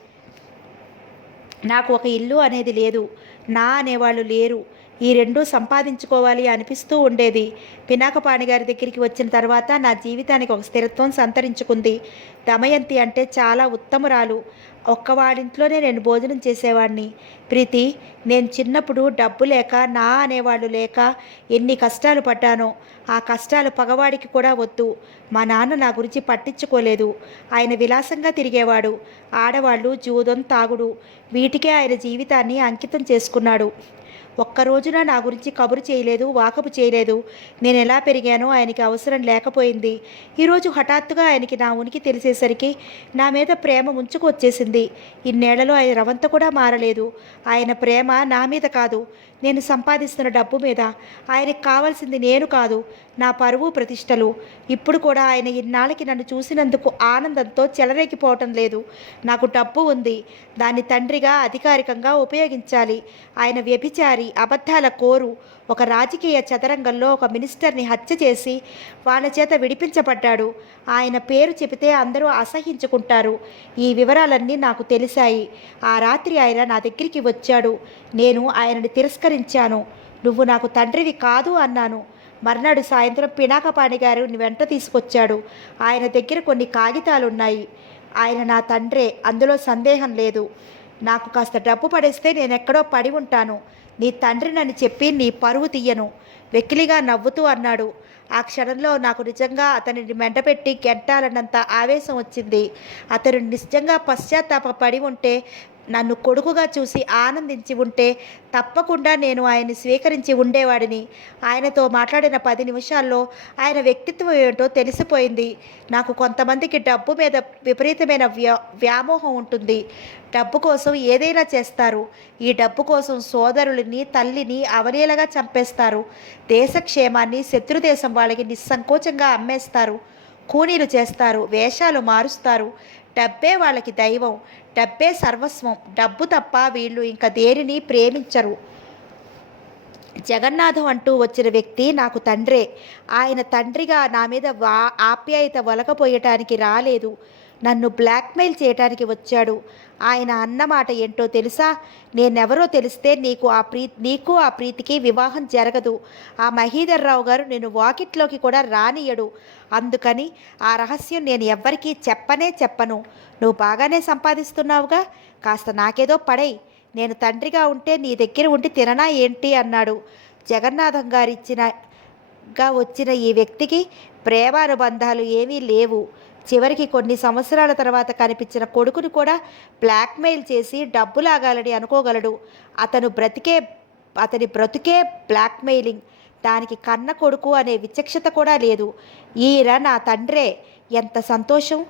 నాకు ఒక ఇల్లు అనేది లేదు. నా అనేవాళ్ళు లేరు. ఈ రెండూ సంపాదించుకోవాలి అనిపిస్తూ ఉండేది. పినాకపాణి గారి దగ్గరికి వచ్చిన తర్వాత నా జీవితానికి ఒక స్థిరత్వం సంతరించుకుంది. దమయంతి అంటే చాలా ఉత్తమురాలు. ఒక్కవాడింట్లోనే నేను భోజనం చేసేవాడిని. ప్రీతి, నేను చిన్నప్పుడు డబ్బు లేక నా అనేవాళ్ళు లేక ఎన్ని కష్టాలు పడ్డానో. ఆ కష్టాలు పగవాడికి కూడా వద్దు. మా నాన్న నా గురించి పట్టించుకోలేదు. ఆయన విలాసంగా తిరిగేవాడు. ఆడవాళ్ళు, జూదం, తాగుడు వీటికే ఆయన జీవితాన్ని అంకితం చేసుకున్నాడు. ఒక్కరోజున నా గురించి కబురు చేయలేదు, వాకపు చేయలేదు. నేను ఎలా పెరిగానో ఆయనకి అవసరం లేకపోయింది. ఈరోజు హఠాత్తుగా ఆయనకి నా ఉనికి తెలిసేసరికి నా మీద ప్రేమ ముంచుకు వచ్చేసింది. ఇన్నేళ్లలో ఆయన రవంత కూడా మారలేదు. ఆయన ప్రేమ నా మీద కాదు, నేను సంపాదిస్తున్న డబ్బు మీద. ఆయనకి కావాల్సింది నేను కాదు, నా పరువు ప్రతిష్టలు. ఇప్పుడు కూడా ఆయన ఇన్నాళ్ళకి నన్ను చూసినందుకు ఆనందంతో చెలరేగిపోవటం లేదు. నాకు డబ్బు ఉంది, దాన్ని తండ్రిగా అధికారికంగా ఉపయోగించాలి. ఆయన వ్యభిచారి, అబద్ధాల కోరు. ఒక రాజకీయ చదరంగంలో ఒక మినిస్టర్ని హత్య చేసి వాళ్ళ చేత విడిపించబడ్డాడు. ఆయన పేరు చెబితే అందరూ అసహించుకుంటారు. ఈ వివరాలన్నీ నాకు తెలిసాయి. ఆ రాత్రి ఆయన నా దగ్గరికి వచ్చాడు. నేను ఆయనని తిరస్కరించాను. నువ్వు నాకు తండ్రివి కాదు అన్నాను. మర్నాడు సాయంత్రం పినాకపాణి గారు వెంట తీసుకొచ్చాడు. ఆయన దగ్గర కొన్ని కాగితాలున్నాయి. ఆయన నా తండ్రే, అందులో సందేహం లేదు. నాకు కాస్త డబ్బు పడేస్తే నేనెక్కడో పడి ఉంటాను. నీ తండ్రినని చెప్పి నీ పరువు తీయను. వెకిలిగా నవ్వుతూ అన్నాడు. ఆ క్షణంలో నాకు నిజంగా అతనిని మెంటపెట్టి గెంటాలన్నంత ఆవేశం వచ్చింది. అతను నిజంగా పశ్చాత్తాపడి ఉంటే, నన్ను కొడుకుగా చూసి ఆనందించి ఉంటే తప్పకుండా నేను ఆయన్ని స్వీకరించి ఉండేవాడిని. ఆయనతో మాట్లాడిన 10 నిమిషాల్లో ఆయన వ్యక్తిత్వం ఏంటో తెలిసిపోయింది. నాకు కొంతమందికి డబ్బు మీద విపరీతమైన వ్యామోహం ఉంటుంది. డబ్బు కోసం ఏదైనా చేస్తారు. ఈ డబ్బు కోసం సోదరులని, తల్లిని అవలీలగా చంపేస్తారు. దేశక్షేమాన్ని శత్రుదేశం వాళ్ళకి నిస్సంకోచంగా అమ్మేస్తారు. కూనీలు చేస్తారు, వేషాలు మారుస్తారు. డబ్బే వాళ్ళకి దైవం, డబ్బే సర్వస్వం. డబ్బు తప్ప వీళ్ళు ఇంకా దేనిని ప్రేమించరు. జగన్నాథం అంటూ వచ్చిన వ్యక్తి నాకు తండ్రే. ఆయన తండ్రిగా నా మీద ఆప్యాయత ఒలకపోయటానికి రాలేదు. నన్ను బ్లాక్మెయిల్ చేయటానికి వచ్చాడు. ఆయన అన్నమాట ఏంటో తెలుసా? నేనెవరో తెలిస్తే నీకు ఆ ప్రీతికి వివాహం జరగదు. ఆ మహీధర్రావు గారు నేను వాకిట్లోకి కూడా రానియడు. అందుకని ఆ రహస్యం నేను ఎవ్వరికీ చెప్పను. నువ్వు బాగానే సంపాదిస్తున్నావుగా, కాస్త నాకేదో పడేయ్. నేను తండ్రిగా ఉంటే నీ దగ్గర ఉండి తిననా ఏంటి అన్నాడు. జగన్నాథం గారిగా వచ్చిన ఈ వ్యక్తికి ప్రేమానుబంధాలు ఏమీ లేవు. చివరికి కొన్ని సంవత్సరాల తర్వాత కనిపించిన కొడుకుని కూడా బ్లాక్మెయిల్ చేసి డబ్బు లాగాలని అనుకోగలడు. అతని బ్రతుకే బ్లాక్మెయిలింగ్. దానికి కన్న కొడుకు అనే విచక్షత కూడా లేదు. ఈయన నా తండ్రే. ఎంత సంతోషం!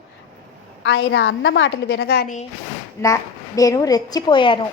ఆయన అన్న మాటలు వినగానే నేను రెచ్చిపోయాను.